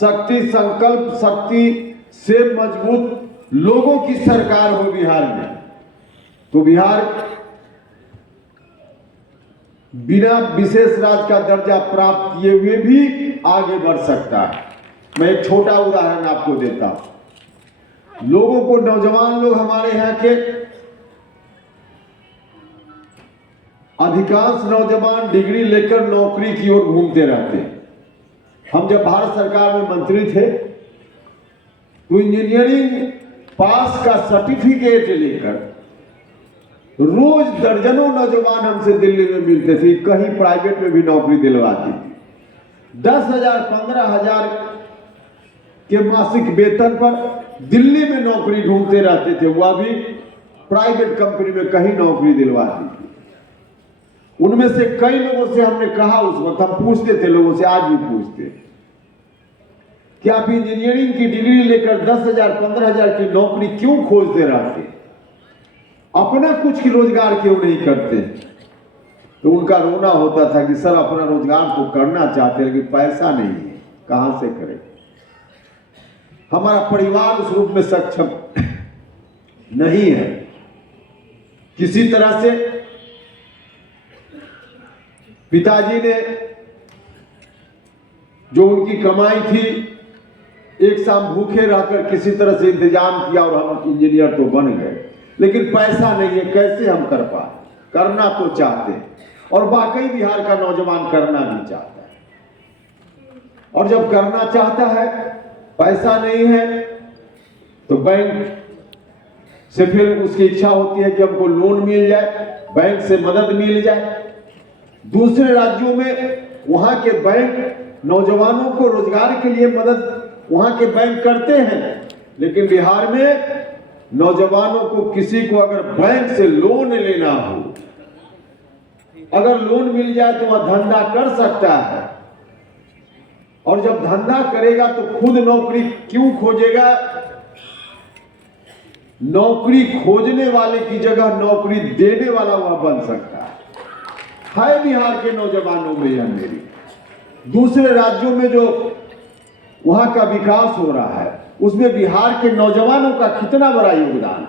शक्ति संकल्प शक्ति से मजबूत लोगों की सरकार हो बिहार में, तो बिहार बिना विशेष राज्य का दर्जा प्राप्त किए हुए भी आगे बढ़ सकता है। मैं एक छोटा उदाहरण आपको देता हूं। लोगों को, नौजवान लोग हमारे यहाँ के अधिकांश नौजवान डिग्री लेकर नौकरी की ओर घूमते रहते हैं। हम जब भारत सरकार में मंत्री थे तो इंजीनियरिंग पास का सर्टिफिकेट लेकर रोज दर्जनों नौजवान हमसे दिल्ली में मिलते थे, कहीं प्राइवेट में भी नौकरी दिलवाती थी। 10,000 15,000 के मासिक वेतन पर दिल्ली में नौकरी ढूंढते रहते थे, वह भी प्राइवेट कंपनी में कहीं नौकरी दिलवाती थी। उनमें से कई लोगों से हमने कहा, उस वक्त हम पूछते थे लोगों से, आज भी पूछते, कि आप इंजीनियरिंग की डिग्री लेकर 10,000 15,000 की नौकरी क्यों खोजते रहते, अपना कुछ की रोजगार क्यों नहीं करते? तो उनका रोना होता था कि सर अपना रोजगार तो करना चाहते हैं लेकिन पैसा नहीं है, कहां से करें, हमारा परिवार उस रूप में सक्षम नहीं है। किसी तरह से पिताजी ने जो उनकी कमाई थी, एक शाम भूखे रहकर किसी तरह से इंतजाम किया और हम इंजीनियर तो बन गए। लेकिन पैसा नहीं है, कैसे हम कर पाए? करना तो चाहते हैं, और वाकई बिहार का नौजवान करना भी चाहता है। और जब करना चाहता है, पैसा नहीं है, तो बैंक से फिर उसकी इच्छा होती है कि हमको लोन मिल जाए, बैंक से मदद मिल जाए। दूसरे राज्यों में वहां के बैंक नौजवानों को रोजगार के लिए मदद वहां के बैंक करते हैं, लेकिन बिहार में नौजवानों को किसी को अगर बैंक से लोन लेना हो, अगर लोन मिल जाए तो वह धंधा कर सकता है, और जब धंधा करेगा तो खुद नौकरी क्यों खोजेगा? नौकरी खोजने वाले की जगह नौकरी देने वाला वह बन सकता है बिहार के नौजवानों में यह मेरी। दूसरे राज्यों में जो वहां का विकास हो रहा है, उसमें बिहार के नौजवानों का कितना बड़ा योगदान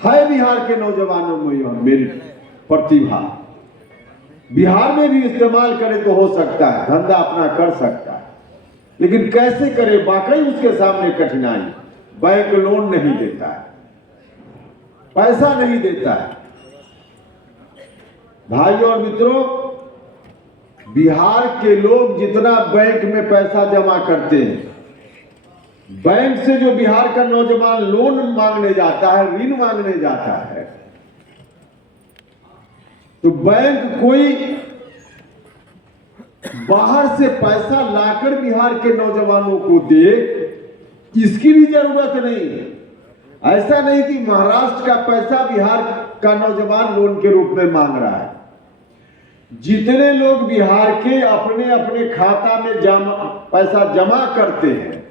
है बिहार के नौजवानों में यह मेरी प्रतिभा। बिहार में भी इस्तेमाल करे तो हो सकता है, धंधा अपना कर सकता है, लेकिन कैसे करे? वाकई उसके सामने कठिनाई। बैंक लोन नहीं देता है, पैसा नहीं देता है। भाइयों और मित्रों, बिहार के लोग जितना बैंक में पैसा जमा करते हैं, बैंक से जो बिहार का नौजवान लोन मांगने जाता है, ऋण मांगने जाता है, तो बैंक कोई बाहर से पैसा लाकर बिहार के नौजवानों को दे, इसकी भी जरूरत नहीं है। ऐसा नहीं कि महाराष्ट्र का पैसा बिहार का नौजवान लोन के रूप में मांग रहा है। जितने लोग बिहार के अपने अपने खाता में पैसा जमा करते हैं,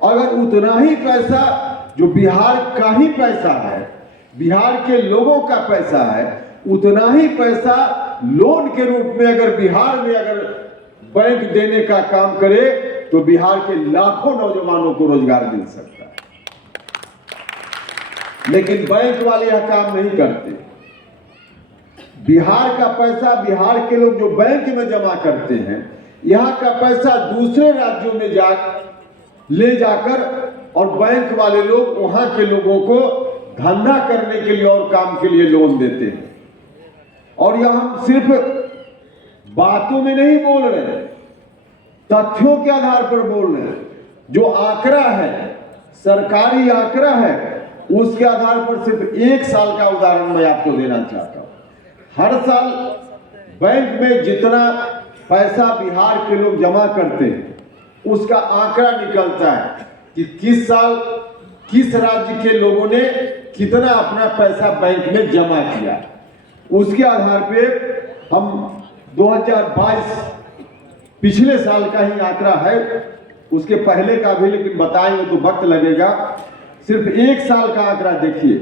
अगर उतना ही पैसा जो बिहार का ही पैसा है, बिहार के लोगों का पैसा है, उतना ही पैसा लोन के रूप में अगर बिहार में अगर बैंक देने का काम करे, तो बिहार के लाखों नौजवानों को रोजगार मिल सकता है। लेकिन बैंक वाले यह काम नहीं करते। बिहार का पैसा बिहार के लोग जो बैंक में जमा करते हैं, यहाँ का पैसा दूसरे राज्यों में ले जाकर और बैंक वाले लोग वहां के लोगों को धंधा करने के लिए और काम के लिए लोन देते हैं। और यह हम सिर्फ बातों में नहीं बोल रहे, तथ्यों के आधार पर बोल रहे हैं। जो आंकड़ा है, सरकारी आंकड़ा है, उसके आधार पर सिर्फ एक साल का उदाहरण मैं आपको देना चाहता हूं। हर साल बैंक में जितना पैसा बिहार के लोग जमा करते हैं, उसका आंकड़ा निकलता है कि किस साल किस राज्य के लोगों ने कितना अपना पैसा बैंक में जमा किया। उसके आधार पे हम 2022 पिछले साल का ही आंकड़ा है, उसके पहले का भी लेकिन बताएंगे तो वक्त लगेगा। सिर्फ एक साल का आंकड़ा देखिए,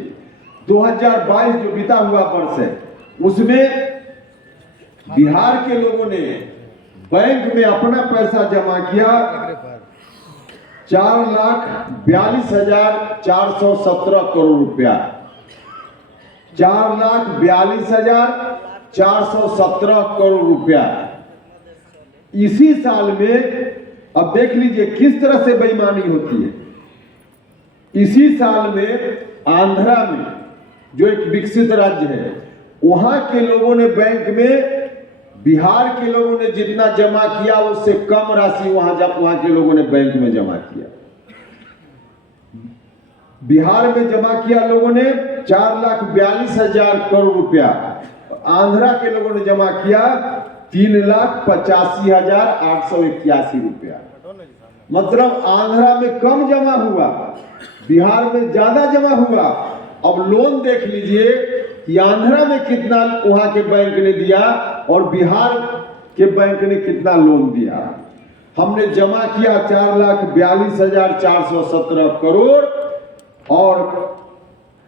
2022 जो बीता हुआ वर्ष है, उसमें बिहार के लोगों ने बैंक में अपना पैसा जमा किया 4,42,417 करोड़ रुपया। 4,42,417 करोड़ रुपया। इसी साल में अब देख लीजिए किस तरह से बेईमानी होती है। इसी साल में आंध्रा में, जो एक विकसित राज्य है, वहां के लोगों ने बैंक में बिहार के लोगों ने जितना जमा किया उससे कम राशि वहां के लोगों ने बैंक में जमा किया। बिहार में जमा किया लोगों ने 4,42,000 करोड़ रुपया, आंध्रा के लोगों ने जमा किया 3,85,881 रुपया। मतलब आंध्रा में कम जमा हुआ, बिहार में ज्यादा जमा हुआ। अब लोन देख लीजिए कि आंध्रा में कितना वहां के बैंक ने दिया और बिहार के बैंक ने कितना लोन दिया। हमने जमा किया 4,42,417 करोड़ और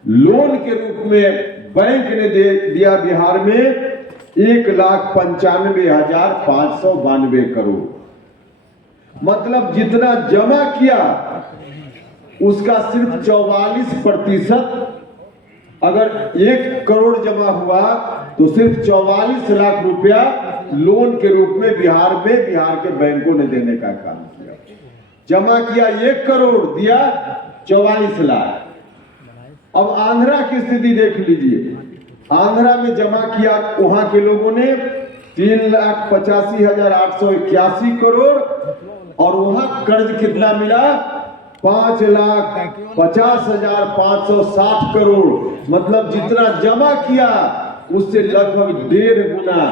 लोन के रूप में बैंक ने दिया बिहार में 1,95,592 करोड़। मतलब जितना जमा किया उसका सिर्फ 44%। अगर 1 करोड़ जमा हुआ तो सिर्फ 44 लाख रुपया लोन के रूप में बिहार के बैंकों ने देने का काम किया। जमा किया 1 करोड़, दिया 44 लाख। अब आंध्रा की स्थिति देख लीजिए। आंध्रा में जमा किया वहां के लोगों ने 3,85,881 करोड़ और वहां कर्ज कितना मिला? 5,50,560 करोड़। मतलब जितना जमा किया उससे लगभग 1.5 गुना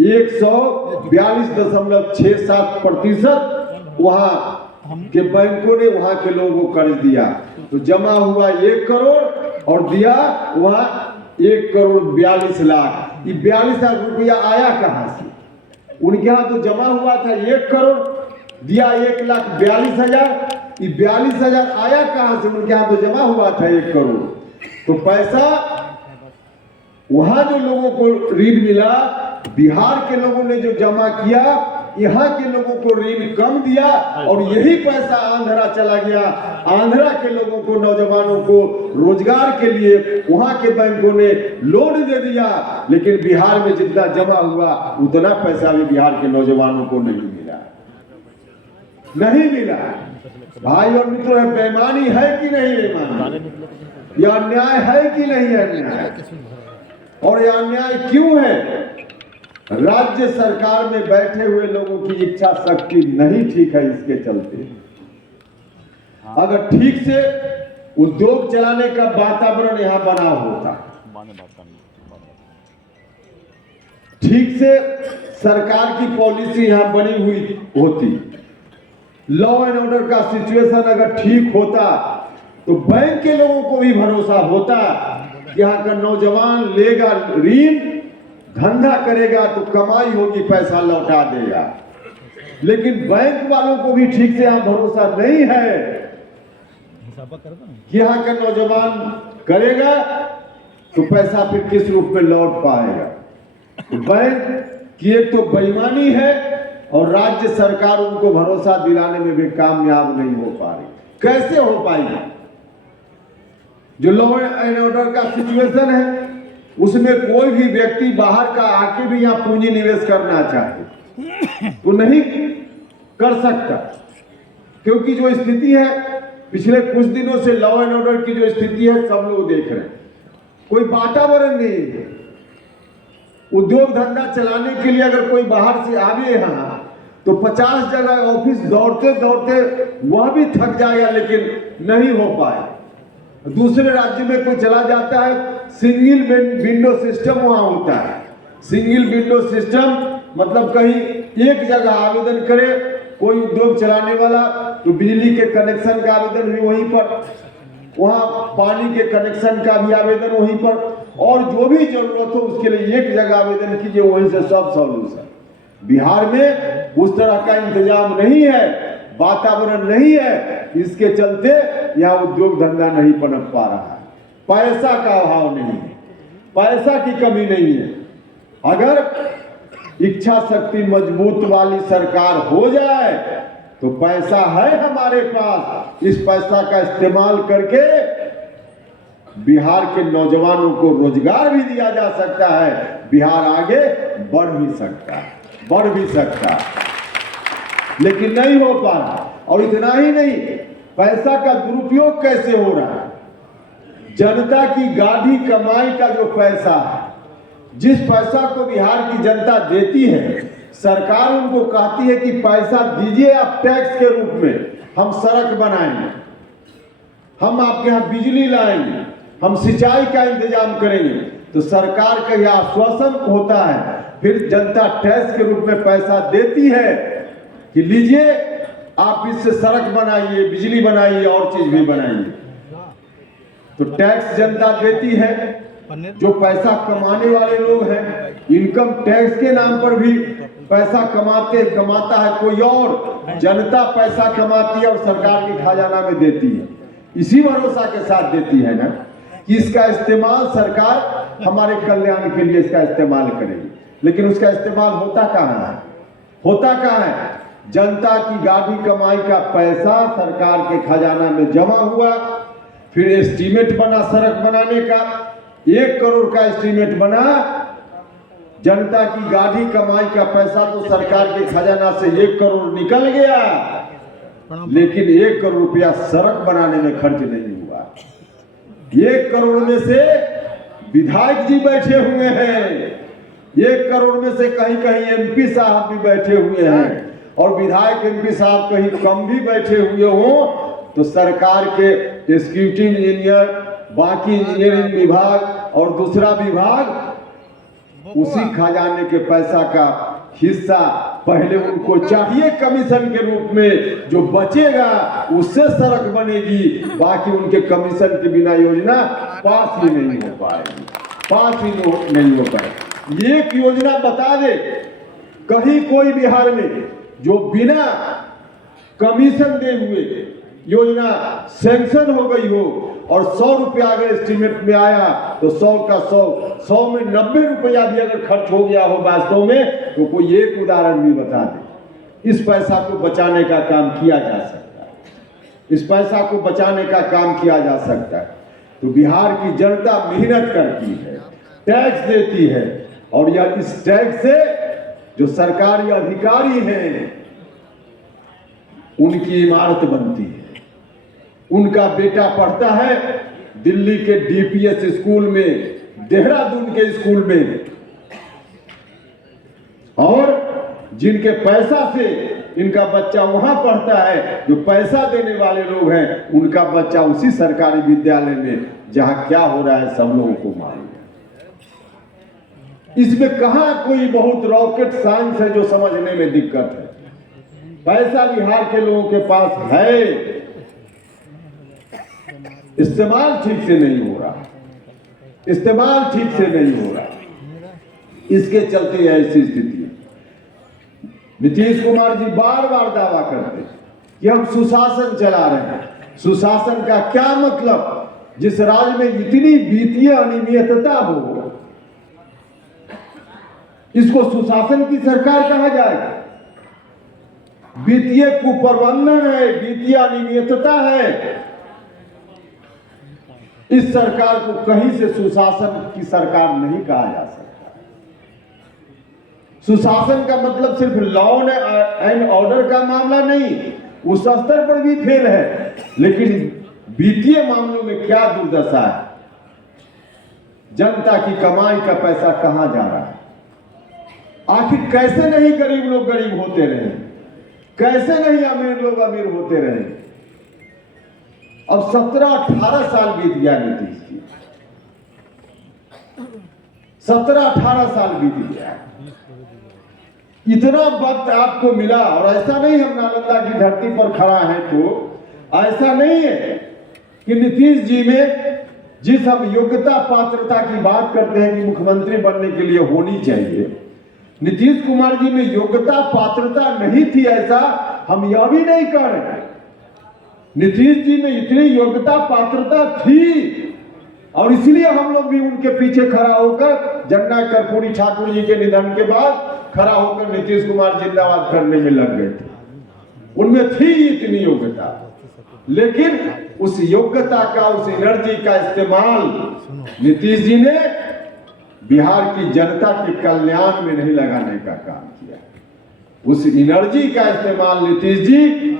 142.67% वहां के बैंकों ने वहां के लोगों को कर्ज दिया। तो जमा हुआ 1 करोड़ और दिया वहां 1,42,00,000। ये 42,00,000 रुपया आया कहां से? उनके यहाँ तो जमा हुआ था 1 करोड़, दिया 1,42,000। ये 42,000 आया कहां से? उनके यहाँ तो जमा हुआ था 1 करोड़। तो पैसा वहां जो लोगों को ऋण मिला, बिहार के लोगों ने जो जमा किया, यहाँ के लोगों को ऋण कम दिया और यही पैसा आंध्रा चला गया। आंध्रा के लोगों को, नौजवानों को रोजगार के लिए वहां के बैंकों ने लोन दे दिया, लेकिन बिहार में जितना जमा हुआ उतना पैसा भी बिहार के नौजवानों को नहीं मिला। नहीं मिला। भाई और मित्रों, बेईमानी है कि नहीं बेईमानी? यह अन्याय है कि नहीं अन्याय? और यह अन्याय क्यों है? राज्य सरकार में बैठे हुए लोगों की इच्छा शक्ति नहीं ठीक है। इसके चलते अगर ठीक से उद्योग चलाने का वातावरण यहां बना होता, ठीक से सरकार की पॉलिसी यहां बनी हुई होती, लॉ एंड ऑर्डर का सिचुएशन अगर ठीक होता, तो बैंक के लोगों को भी भरोसा होता कि यहाँ का नौजवान लेगा ऋण, धंधा करेगा तो कमाई होगी, पैसा लौटा देगा। लेकिन बैंक वालों को भी ठीक से यहाँ भरोसा नहीं है कि यहाँ का नौजवान करेगा तो पैसा फिर किस रूप में लौट पाएगा। तो बैंक की एक तो बेईमानी है और राज्य सरकार उनको भरोसा दिलाने में भी कामयाब नहीं हो पा रही। कैसे हो पाएगी? जो लॉ एंड ऑर्डर का सिचुएशन है उसमें कोई भी व्यक्ति बाहर का आके भी यहाँ पूंजी निवेश करना चाहे तो नहीं कर सकता, क्योंकि जो स्थिति है पिछले कुछ दिनों से लॉ एंड ऑर्डर की जो स्थिति है सब लोग देख रहे हैं। कोई वातावरण नहीं है। उद्योग धंधा चलाने के लिए अगर कोई बाहर से आवे यहाँ तो 50 जगह ऑफिस दौड़ते दौड़ते वह भी थक जाएगा, लेकिन नहीं हो पाए। दूसरे राज्य में कोई चला जाता है, सिंगल विंडो सिस्टम वहां होता है। सिंगल विंडो सिस्टम मतलब कहीं एक जगह आवेदन करे कोई उद्योग चलाने वाला तो बिजली के कनेक्शन का आवेदन भी वहीं पर, वहां पानी के कनेक्शन का भी आवेदन वहीं पर, और जो भी जरूरत हो उसके लिए एक जगह आवेदन कीजिए, वहीं से सब सॉल्यूशन। बिहार में उस तरह का इंतजाम नहीं है, वातावरण नहीं है, इसके चलते यहाँ उद्योग धंधा नहीं पनप पा रहा है। पैसा का अभाव नहीं है, पैसा की कमी नहीं है। अगर इच्छा शक्ति मजबूत वाली सरकार हो जाए तो पैसा है हमारे पास, इस पैसा का इस्तेमाल करके बिहार के नौजवानों को रोजगार भी दिया जा सकता है, बिहार आगे बढ़ भी सकता है, बढ़ भी सकता है। लेकिन नहीं हो पा रहा। और इतना ही नहीं, पैसा का दुरुपयोग कैसे हो रहा है? जनता की गाढ़ी कमाई का जो पैसा है, जिस पैसा को बिहार की जनता देती है, सरकार उनको कहती है कि पैसा दीजिए आप टैक्स के रूप में, हम सड़क बनाएंगे, हम आपके यहाँ बिजली लाएंगे, हम सिंचाई का इंतजाम करेंगे। तो सरकार का यह आश्वासन होता है, फिर जनता टैक्स के रूप में पैसा देती है कि लीजिए आप इससे सड़क बनाइए, बिजली बनाइए और चीज भी बनाइए। तो टैक्स जनता देती है। जो पैसा कमाने वाले लोग हैं, इनकम टैक्स के नाम पर भी पैसा कमाता है कोई और, जनता पैसा कमाती है और सरकार के खजाना में देती है। इसी भरोसा के साथ देती है ना कि इसका इस्तेमाल सरकार हमारे कल्याण के लिए इसका इस्तेमाल करेगी। लेकिन उसका इस्तेमाल होता कहाँ है? होता कहाँ है? जनता की गाढ़ी कमाई का पैसा सरकार के खजाना में जमा हुआ, फिर एस्टीमेट बना सड़क बनाने का, 1 करोड़ का एस्टीमेट बना। जनता की गाढ़ी कमाई का पैसा तो सरकार के खजाना से 1 करोड़ निकल गया, लेकिन 1 करोड़ रुपया सड़क बनाने में खर्च नहीं हुआ। 1 करोड़ में से विधायक जी बैठे हुए हैं, 1 करोड़ में से कहीं कहीं एमपी साहब भी बैठे हुए हैं, और विधायक एमपी साहब कहीं कम भी बैठे हुए हों तो सरकार के एग्जीक्यूटिव इंजीनियर, बाकी इंजीनियरिंग विभाग और दूसरा विभाग उसी खजाने के पैसा का हिस्सा पहले उनको चाहिए कमीशन के रूप में, जो बचेगा उससे सड़क बनेगी, बाकी उनके कमीशन के बिना योजना पास ही नहीं हो पाएगी, पास ही नहीं हो पाएगी। एक योजना बता दे कहीं कोई बिहार में जो बिना कमीशन दे हुए योजना सैंक्शन हो गई हो, और 100 रुपया अगर एस्टीमेट में आया तो 100 का 100 में 90 रुपया भी अगर खर्च हो गया हो वास्तव में, तो कोई एक उदाहरण भी बता दे। इस पैसा को बचाने का काम किया जा सकता है, इस पैसा को बचाने का काम किया जा सकता है। तो बिहार की जनता मेहनत करती है, टैक्स देती है, और यह इस टैक्स से जो सरकारी अधिकारी हैं उनकी इमारत बनती है। उनका बेटा पढ़ता है दिल्ली के डीपीएस स्कूल में, देहरादून के स्कूल में, और जिनके पैसा से इनका बच्चा वहां पढ़ता है, जो पैसा देने वाले लोग हैं, उनका बच्चा उसी सरकारी विद्यालय में, जहां क्या हो रहा है सब लोगों को मालूम है। इसमें कहां कोई बहुत रॉकेट साइंस है जो समझने में दिक्कत है। पैसा बिहार के लोगों के पास है, इस्तेमाल ठीक से नहीं हो रहा, इस्तेमाल ठीक से नहीं हो रहा। इसके चलते ऐसी स्थिति है। नीतीश कुमार जी बार बार दावा करते कि हम सुशासन चला रहे हैं। सुशासन का क्या मतलब? जिस राज्य में इतनी वित्तीय अनियमितता हो, इसको सुशासन की सरकार कहा जाएगा? वित्तीय कुप्रबंधन है, वित्तीय अनियमितता है। इस सरकार को कहीं से सुशासन की सरकार नहीं कहा जा सकता। सुशासन का मतलब सिर्फ लॉ एंड ऑर्डर का मामला नहीं, उस स्तर पर भी फेल है, लेकिन वित्तीय मामलों में क्या दुर्दशा है। जनता की कमाई का पैसा कहां जा रहा है? आखिर कैसे नहीं गरीब लोग गरीब होते रहे, कैसे नहीं अमीर लोग अमीर होते रहे। अब 17-18 साल बीत गया नीतीश जी, 17-18 साल बीत गया। इतना वक्त आपको मिला, और ऐसा नहीं हम नालंदा की धरती पर खड़ा है तो ऐसा नहीं है कि नीतीश जी में जिस हम योग्यता पात्रता की बात करते हैं कि मुख्यमंत्री बनने के लिए होनी चाहिए, नीतीश कुमार जी में योग्यता पात्रता नहीं थी, ऐसा हम यह भी नहीं कह रहे। नीतीश जी में इतनी योग्यता पात्रता थी, और इसलिए हम लोग भी उनके पीछे खड़ा होकर जननायक कर्पूरी ठाकुर जी के निधन के बाद खड़ा होकर नीतीश कुमार जिंदाबाद करने में लग गए थे। उनमें थी इतनी योग्यता, लेकिन उस योग्यता का, उस एनर्जी का इस्तेमाल नीतीश जी ने बिहार की जनता के कल्याण में नहीं लगाने का काम किया। उस एनर्जी का इस्तेमाल नीतीश जी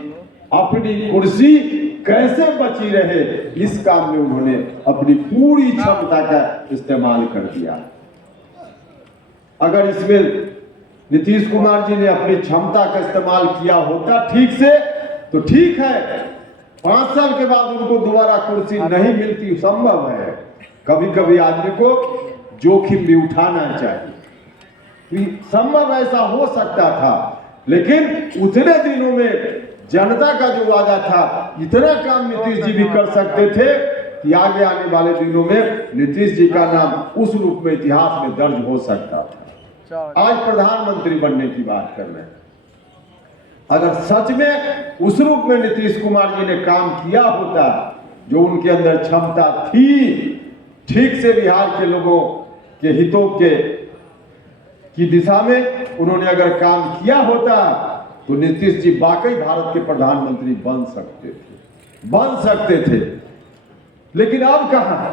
अपनी कुर्सी कैसे बची रहे, इस काम में उन्होंने अपनी पूरी क्षमता का इस्तेमाल कर दिया। अगर इसमें नीतीश कुमार जी ने अपनी क्षमता का इस्तेमाल किया होता ठीक से, तो ठीक है, 5 साल के बाद उनको दोबारा कुर्सी नहीं मिलती, संभव है। कभी कभी आदमी को जोखिम भी उठाना चाहिए, संभव ऐसा हो सकता था, लेकिन उतने दिनों में जनता का जो वादा था, इतना काम नीतीश जी भी कर सकते थे कि आगे आने वाले दिनों में नीतीश जी का नाम उस रूप में इतिहास में दर्ज हो सकता था। आज प्रधानमंत्री बनने की बात कर रहे हैं। अगर सच में उस रूप में नीतीश कुमार जी ने काम किया होता, जो उनके अंदर क्षमता थी, ठीक से बिहार के लोगों के हितों की दिशा में उन्होंने अगर काम किया होता, तो नीतीश जी वाकई भारत के प्रधानमंत्री बन सकते थे। लेकिन अब कहां?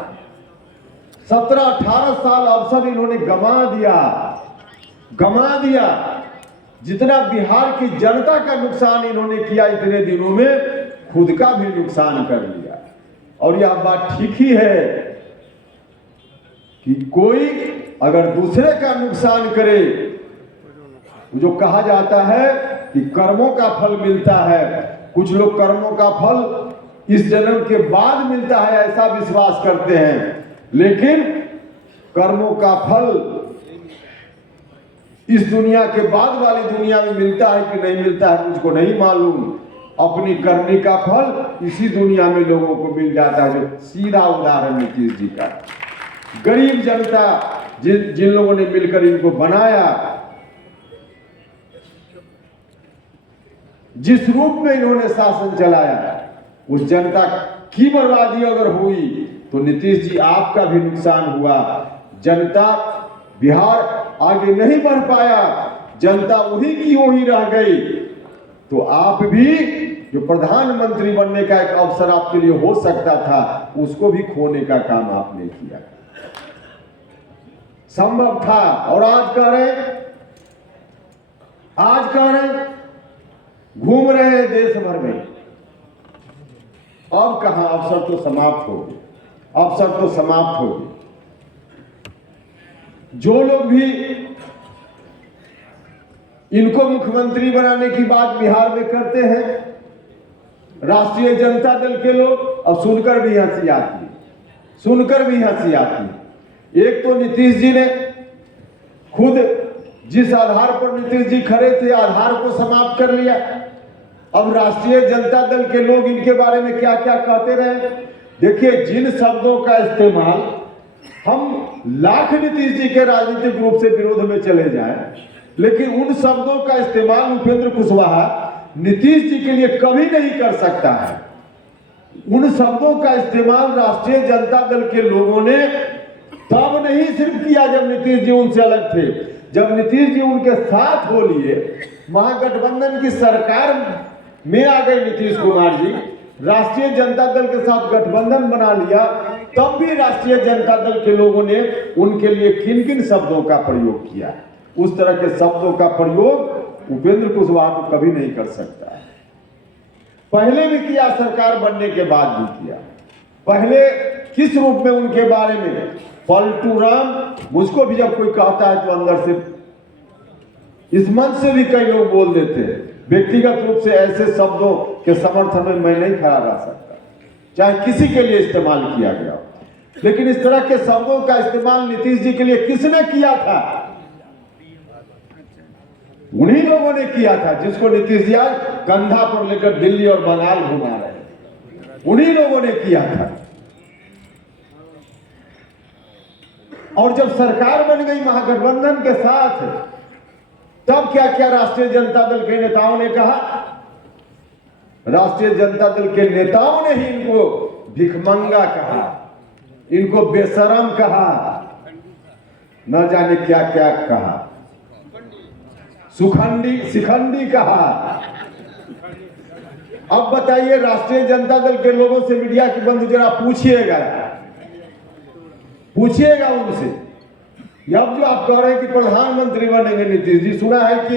17-18 साल अवसर इन्होंने गमा दिया। जितना बिहार की जनता का नुकसान इन्होंने किया, इतने दिनों में खुद का भी नुकसान कर लिया। और यह बात ठीक ही है कि कोई अगर दूसरे का नुकसान करे, जो कहा जाता है कि कर्मों का फल मिलता है, कुछ लोग कर्मों का फल इस जन्म के बाद मिलता है ऐसा विश्वास करते हैं, लेकिन कर्मों का फल इस दुनिया के बाद वाली दुनिया में मिलता है कि नहीं मिलता है मुझको नहीं मालूम। अपनी करने का फल इसी दुनिया में लोगों को मिल जाता है। जो सीधा उदाहरण नीतीश जी का, गरीब जनता जिन लोगों ने मिलकर इनको बनाया, जिस रूप में इन्होंने शासन चलाया, उस जनता की बर्बादी अगर हुई तो नीतीश जी आपका भी नुकसान हुआ। जनता बिहार आगे नहीं बढ़ पाया, जनता वही की वही रह गई। तो आप भी जो प्रधानमंत्री बनने का एक अवसर आपके लिए हो सकता था, उसको भी खोने का काम आपने किया। संभव था और आज कह रहे घूम रहे हैं देश भर में। अब कहां, अवसर तो समाप्त हो गए, अवसर तो समाप्त हो गए। जो लोग भी इनको मुख्यमंत्री बनाने की बात बिहार में करते हैं, राष्ट्रीय जनता दल के लोग, अब सुनकर भी हंसी आती है, सुनकर भी हंसी आती है। एक तो नीतीश जी ने खुद जिस आधार पर नीतीश जी खड़े थे, आधार को समाप्त कर लिया। अब राष्ट्रीय जनता दल के लोग इनके बारे में क्या क्या कहते रहे। देखिए, जिन शब्दों का इस्तेमाल हम लाख नीतीश जी के राजनीतिक रूप से विरोध में चले जाएं, लेकिन उन शब्दों का इस्तेमाल उपेंद्र कुशवाहा नीतीश जी के लिए कभी नहीं कर सकता है। उन शब्दों का इस्तेमाल राष्ट्रीय जनता दल के लोगों ने तब नहीं सिर्फ किया जब नीतीश जी उनसे अलग थे, जब नीतीश जी उनके साथ हो लिए, महागठबंधन की सरकार में आ गए नीतीश कुमार जी, राष्ट्रीय जनता दल के साथ गठबंधन बना लिया, तब भी राष्ट्रीय जनता दल के लोगों ने उनके लिए किन किन शब्दों का प्रयोग किया। उस तरह के शब्दों का प्रयोग उपेंद्र कुशवाहा तो कभी नहीं कर सकता है। पहले भी किया, सरकार बनने के बाद भी किया। पहले किस रूप में उनके बारे में पलटू राम, मुझको भी जब कोई कहता है तो अंदर से इस मंच से भी कई लोग बोल देते हैं। व्यक्तिगत रूप से ऐसे शब्दों के समर्थन में मैं नहीं खड़ा रह सकता, चाहे किसी के लिए इस्तेमाल किया गया, लेकिन इस तरह के शब्दों का इस्तेमाल नीतीश जी के लिए किसने किया था? उन्हीं लोगों ने किया था जिसको नीतीश जी आज कंधा पर लेकर दिल्ली और बंगाल घुमा रहे हैं। उन्हीं लोगों ने किया था। और जब सरकार बन गई महागठबंधन के साथ, तब क्या क्या राष्ट्रीय जनता दल के नेताओं ने कहा? राष्ट्रीय जनता दल के नेताओं ने ही इनको भिखमंगा कहा, इनको बेशरम कहा, न जाने क्या क्या कहा, शिखंडी कहा। अब बताइए, राष्ट्रीय जनता दल के लोगों से, मीडिया के बंधु जरा पूछिएगा उनसे, अब जो आप कह रहे हैं कि प्रधानमंत्री बनेंगे नीतीश जी, सुना है कि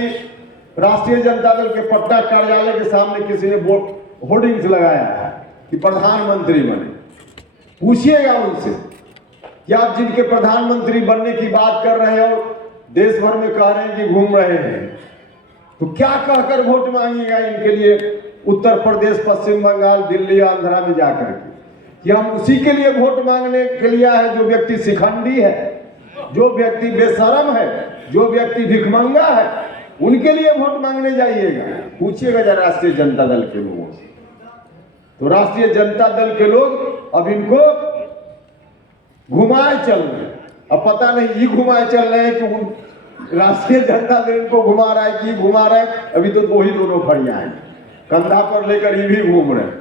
राष्ट्रीय जनता दल के पटना कार्यालय के सामने किसी ने होर्डिंग्स लगाया है कि प्रधानमंत्री बने। पूछिएगा उनसे कि आप जिनके प्रधानमंत्री बनने की बात कर रहे हो, देश भर में कह रहे हैं कि घूम रहे हैं, तो क्या कहकर वोट मांगिएगा इनके लिए उत्तर प्रदेश, पश्चिम बंगाल, दिल्ली, आंध्रा में जाकर के? कि हम उसी के लिए वोट मांगने के लिए है जो व्यक्ति शिखंडी है, जो व्यक्ति बेशरम है, जो व्यक्ति भिखमंगा है, उनके लिए वोट मांगने जाइएगा? पूछिएगा जरा राष्ट्रीय जनता दल के लोगों से। तो राष्ट्रीय जनता दल के लोग अब इनको घुमाए चल रहे हैं। अब पता नहीं ये घुमाए चल रहे हैं कि राष्ट्रीय जनता दल इनको घुमा रहा है कि घुमा रहा है। अभी तो वही दोनों फड़िया हैं, कंधा पर लेकर ये भी घूम रहे हैं।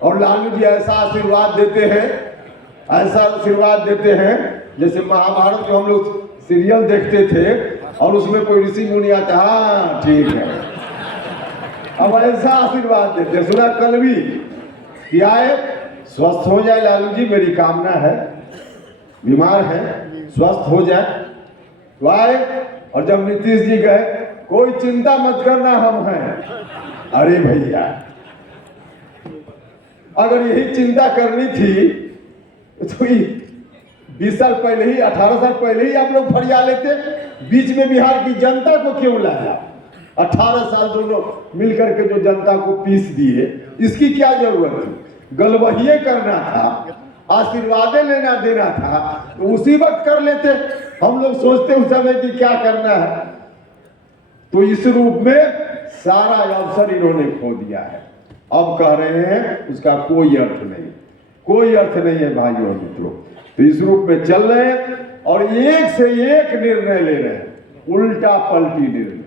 और लालू जी ऐसा आशीर्वाद देते हैं, ऐसा आशीर्वाद देते हैं जैसे महाभारत जो हम लोग सीरियल देखते थे और उसमें कोई ऋषि मुनि आता, हाँ ठीक है, अब ऐसा आशीर्वाद देते हैं। सुना कल भी कि आए स्वस्थ हो जाए लालू जी, मेरी कामना है, बीमार है स्वस्थ हो जाए तो आए। और जब नीतीश जी गए, कोई चिंता मत करना हम हैं। अरे भैया, अगर यही चिंता करनी थी तो 20 साल पहले ही, 18 साल पहले ही आप लोग फरिया लेते। बीच में बिहार की जनता को क्यों लाया? 18 साल दोनों मिलकर के जो जनता को पीस दिए, इसकी क्या जरूरत थी? गलबहिए करना था, आशीर्वादें लेना देना था, तो उसी वक्त कर लेते। हम लोग सोचते उस समय कि क्या करना है। तो इस रूप में सारा अवसर इन्होंने खो दिया है। अब कह रहे हैं उसका कोई अर्थ नहीं, कोई अर्थ नहीं है भाइयों और मित्रों। तो इस रूप में चल रहे हैं और एक से एक निर्णय ले रहे हैं, उल्टा पलटी निर्णय,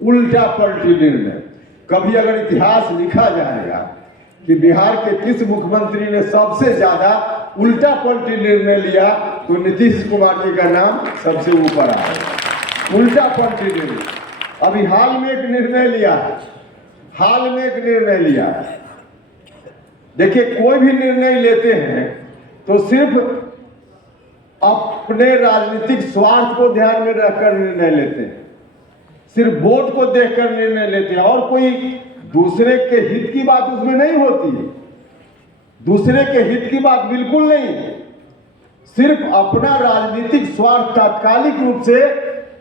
उल्टा पलटी निर्णय। कभी अगर इतिहास लिखा जाएगा कि बिहार के किस मुख्यमंत्री ने सबसे ज्यादा उल्टा पलटी निर्णय लिया, तो नीतीश कुमार जी का नाम सबसे ऊपर आएगा। उल्टा पलटी निर्णय। अभी हाल में एक निर्णय लिया, हाल में एक निर्णय लिया। देखिए, कोई भी निर्णय लेते हैं तो सिर्फ अपने राजनीतिक स्वार्थ को ध्यान में रखकर निर्णय लेते हैं, सिर्फ वोट को देखकर निर्णय लेते हैं, और कोई दूसरे के हित की बात उसमें नहीं होती है। दूसरे के हित की बात बिल्कुल नहीं, सिर्फ अपना राजनीतिक स्वार्थ तात्कालिक रूप से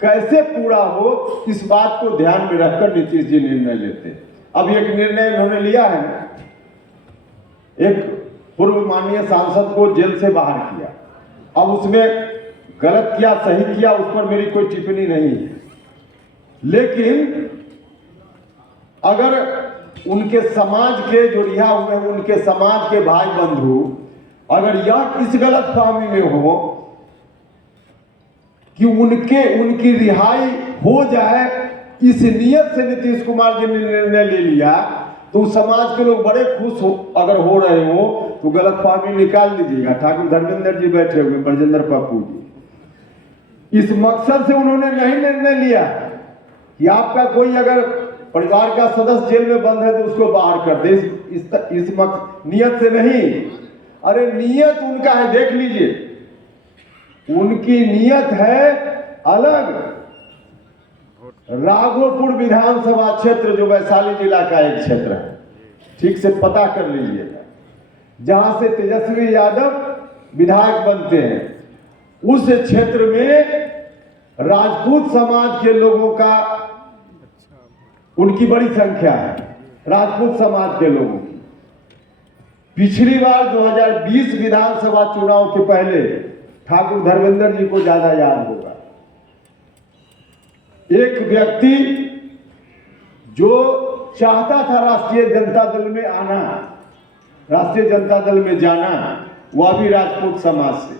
कैसे पूरा हो, इस बात को ध्यान में रखकर नीतीश जी निर्णय लेते हैं। अब एक निर्णय इन्होंने लिया है, एक पूर्व माननीय सांसद को जेल से बाहर किया। अब उसमें गलत किया सही किया, उस पर मेरी कोई टिप्पणी नहीं है, लेकिन अगर उनके समाज के जो रिहा हुए हैं, उनके समाज के भाई बंधु अगर यह इस गलत फहमी में हो कि उनकी रिहाई हो जाए, इस नियत से नीतीश कुमार जी ने निर्णय ले लिया, तो समाज के लोग बड़े खुश हो अगर हो रहे हो तो गलत फहमी निकाल लीजिएगा। ठाकुर धर्मेंद्र जी बैठे हुए, ब्रजेंद्र पप्पू जी, इस मकसद से उन्होंने नहीं निर्णय लिया कि आपका कोई अगर परिवार का सदस्य जेल में बंद है तो उसको बाहर कर दे, इस नियत से नहीं। अरे नियत उनका है, देख लीजिए, उनकी नियत है अलग। राघोपुर विधानसभा क्षेत्र जो वैशाली जिला का एक क्षेत्र है, ठीक से पता कर लीजिएगा, जहां से तेजस्वी यादव विधायक बनते हैं, उस क्षेत्र में राजपूत समाज के लोगों का, उनकी बड़ी संख्या है राजपूत समाज के लोगों की। पिछली बार 2020 विधानसभा चुनाव के पहले ठाकुर धर्मेंद्र जी को ज्यादा याद होगा, एक व्यक्ति जो चाहता था राष्ट्रीय जनता दल में आना, राष्ट्रीय जनता दल में जाना, वह भी राजपूत समाज से,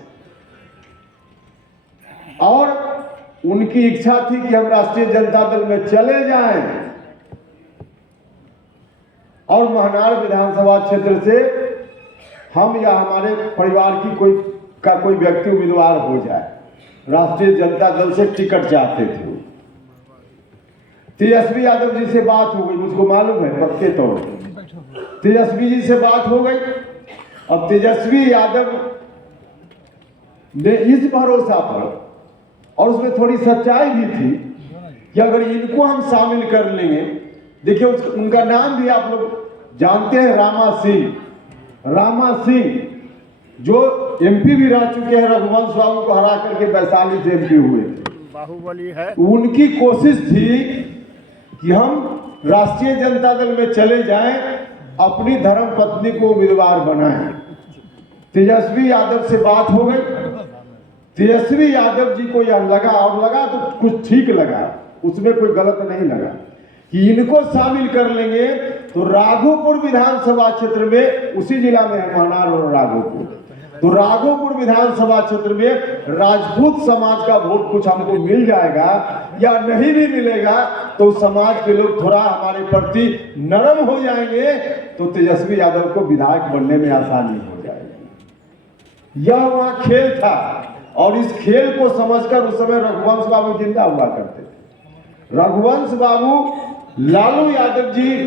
और उनकी इच्छा थी कि हम राष्ट्रीय जनता दल में चले जाएं और महनार विधानसभा क्षेत्र से हम या हमारे परिवार की कोई व्यक्ति उम्मीदवार हो जाए। राष्ट्रीय जनता दल से टिकट चाहते थे। तेजस्वी यादव जी से बात हो गई, मुझको मालूम है पक्के तौर पर, तेजस्वी जी से बात हो गई। अब तेजस्वी यादव ने इस भरोसा पर, और उसमें थोड़ी सच्चाई भी थी कि अगर इनको हम शामिल कर लेंगे, देखिए उनका नाम भी आप लोग जानते हैं, रामा सिंह जो एमपी भी रह चुके हैं, रघुवंश बाबू को हरा करके वैशाली से एमपी हुए थे, बाहुबली है। उनकी कोशिश थी कि हम राष्ट्रीय जनता दल में चले जाएं, अपनी धर्म पत्नी को उम्मीदवार बनाएं। तेजस्वी यादव से बात हो गई, तेजस्वी यादव जी को यह लगा, और लगा तो कुछ ठीक लगा, उसमें कोई गलत नहीं लगा, कि इनको शामिल कर लेंगे तो राघोपुर विधानसभा क्षेत्र में, उसी जिला में है महनार और राघोपुर, तो राघोपुर विधानसभा क्षेत्र में राजपूत समाज का वोट कुछ हमको मिल जाएगा, या नहीं भी मिलेगा तो समाज के लोग थोड़ा हमारे प्रति नरम हो जाएंगे, तो तेजस्वी यादव को विधायक बनने में आसानी हो जाएगी। यह वहां खेल था, और इस खेल को समझकर उस समय रघुवंश बाबू जिंदा हुआ करते थे। रघुवंश बाबू, लालू यादव जी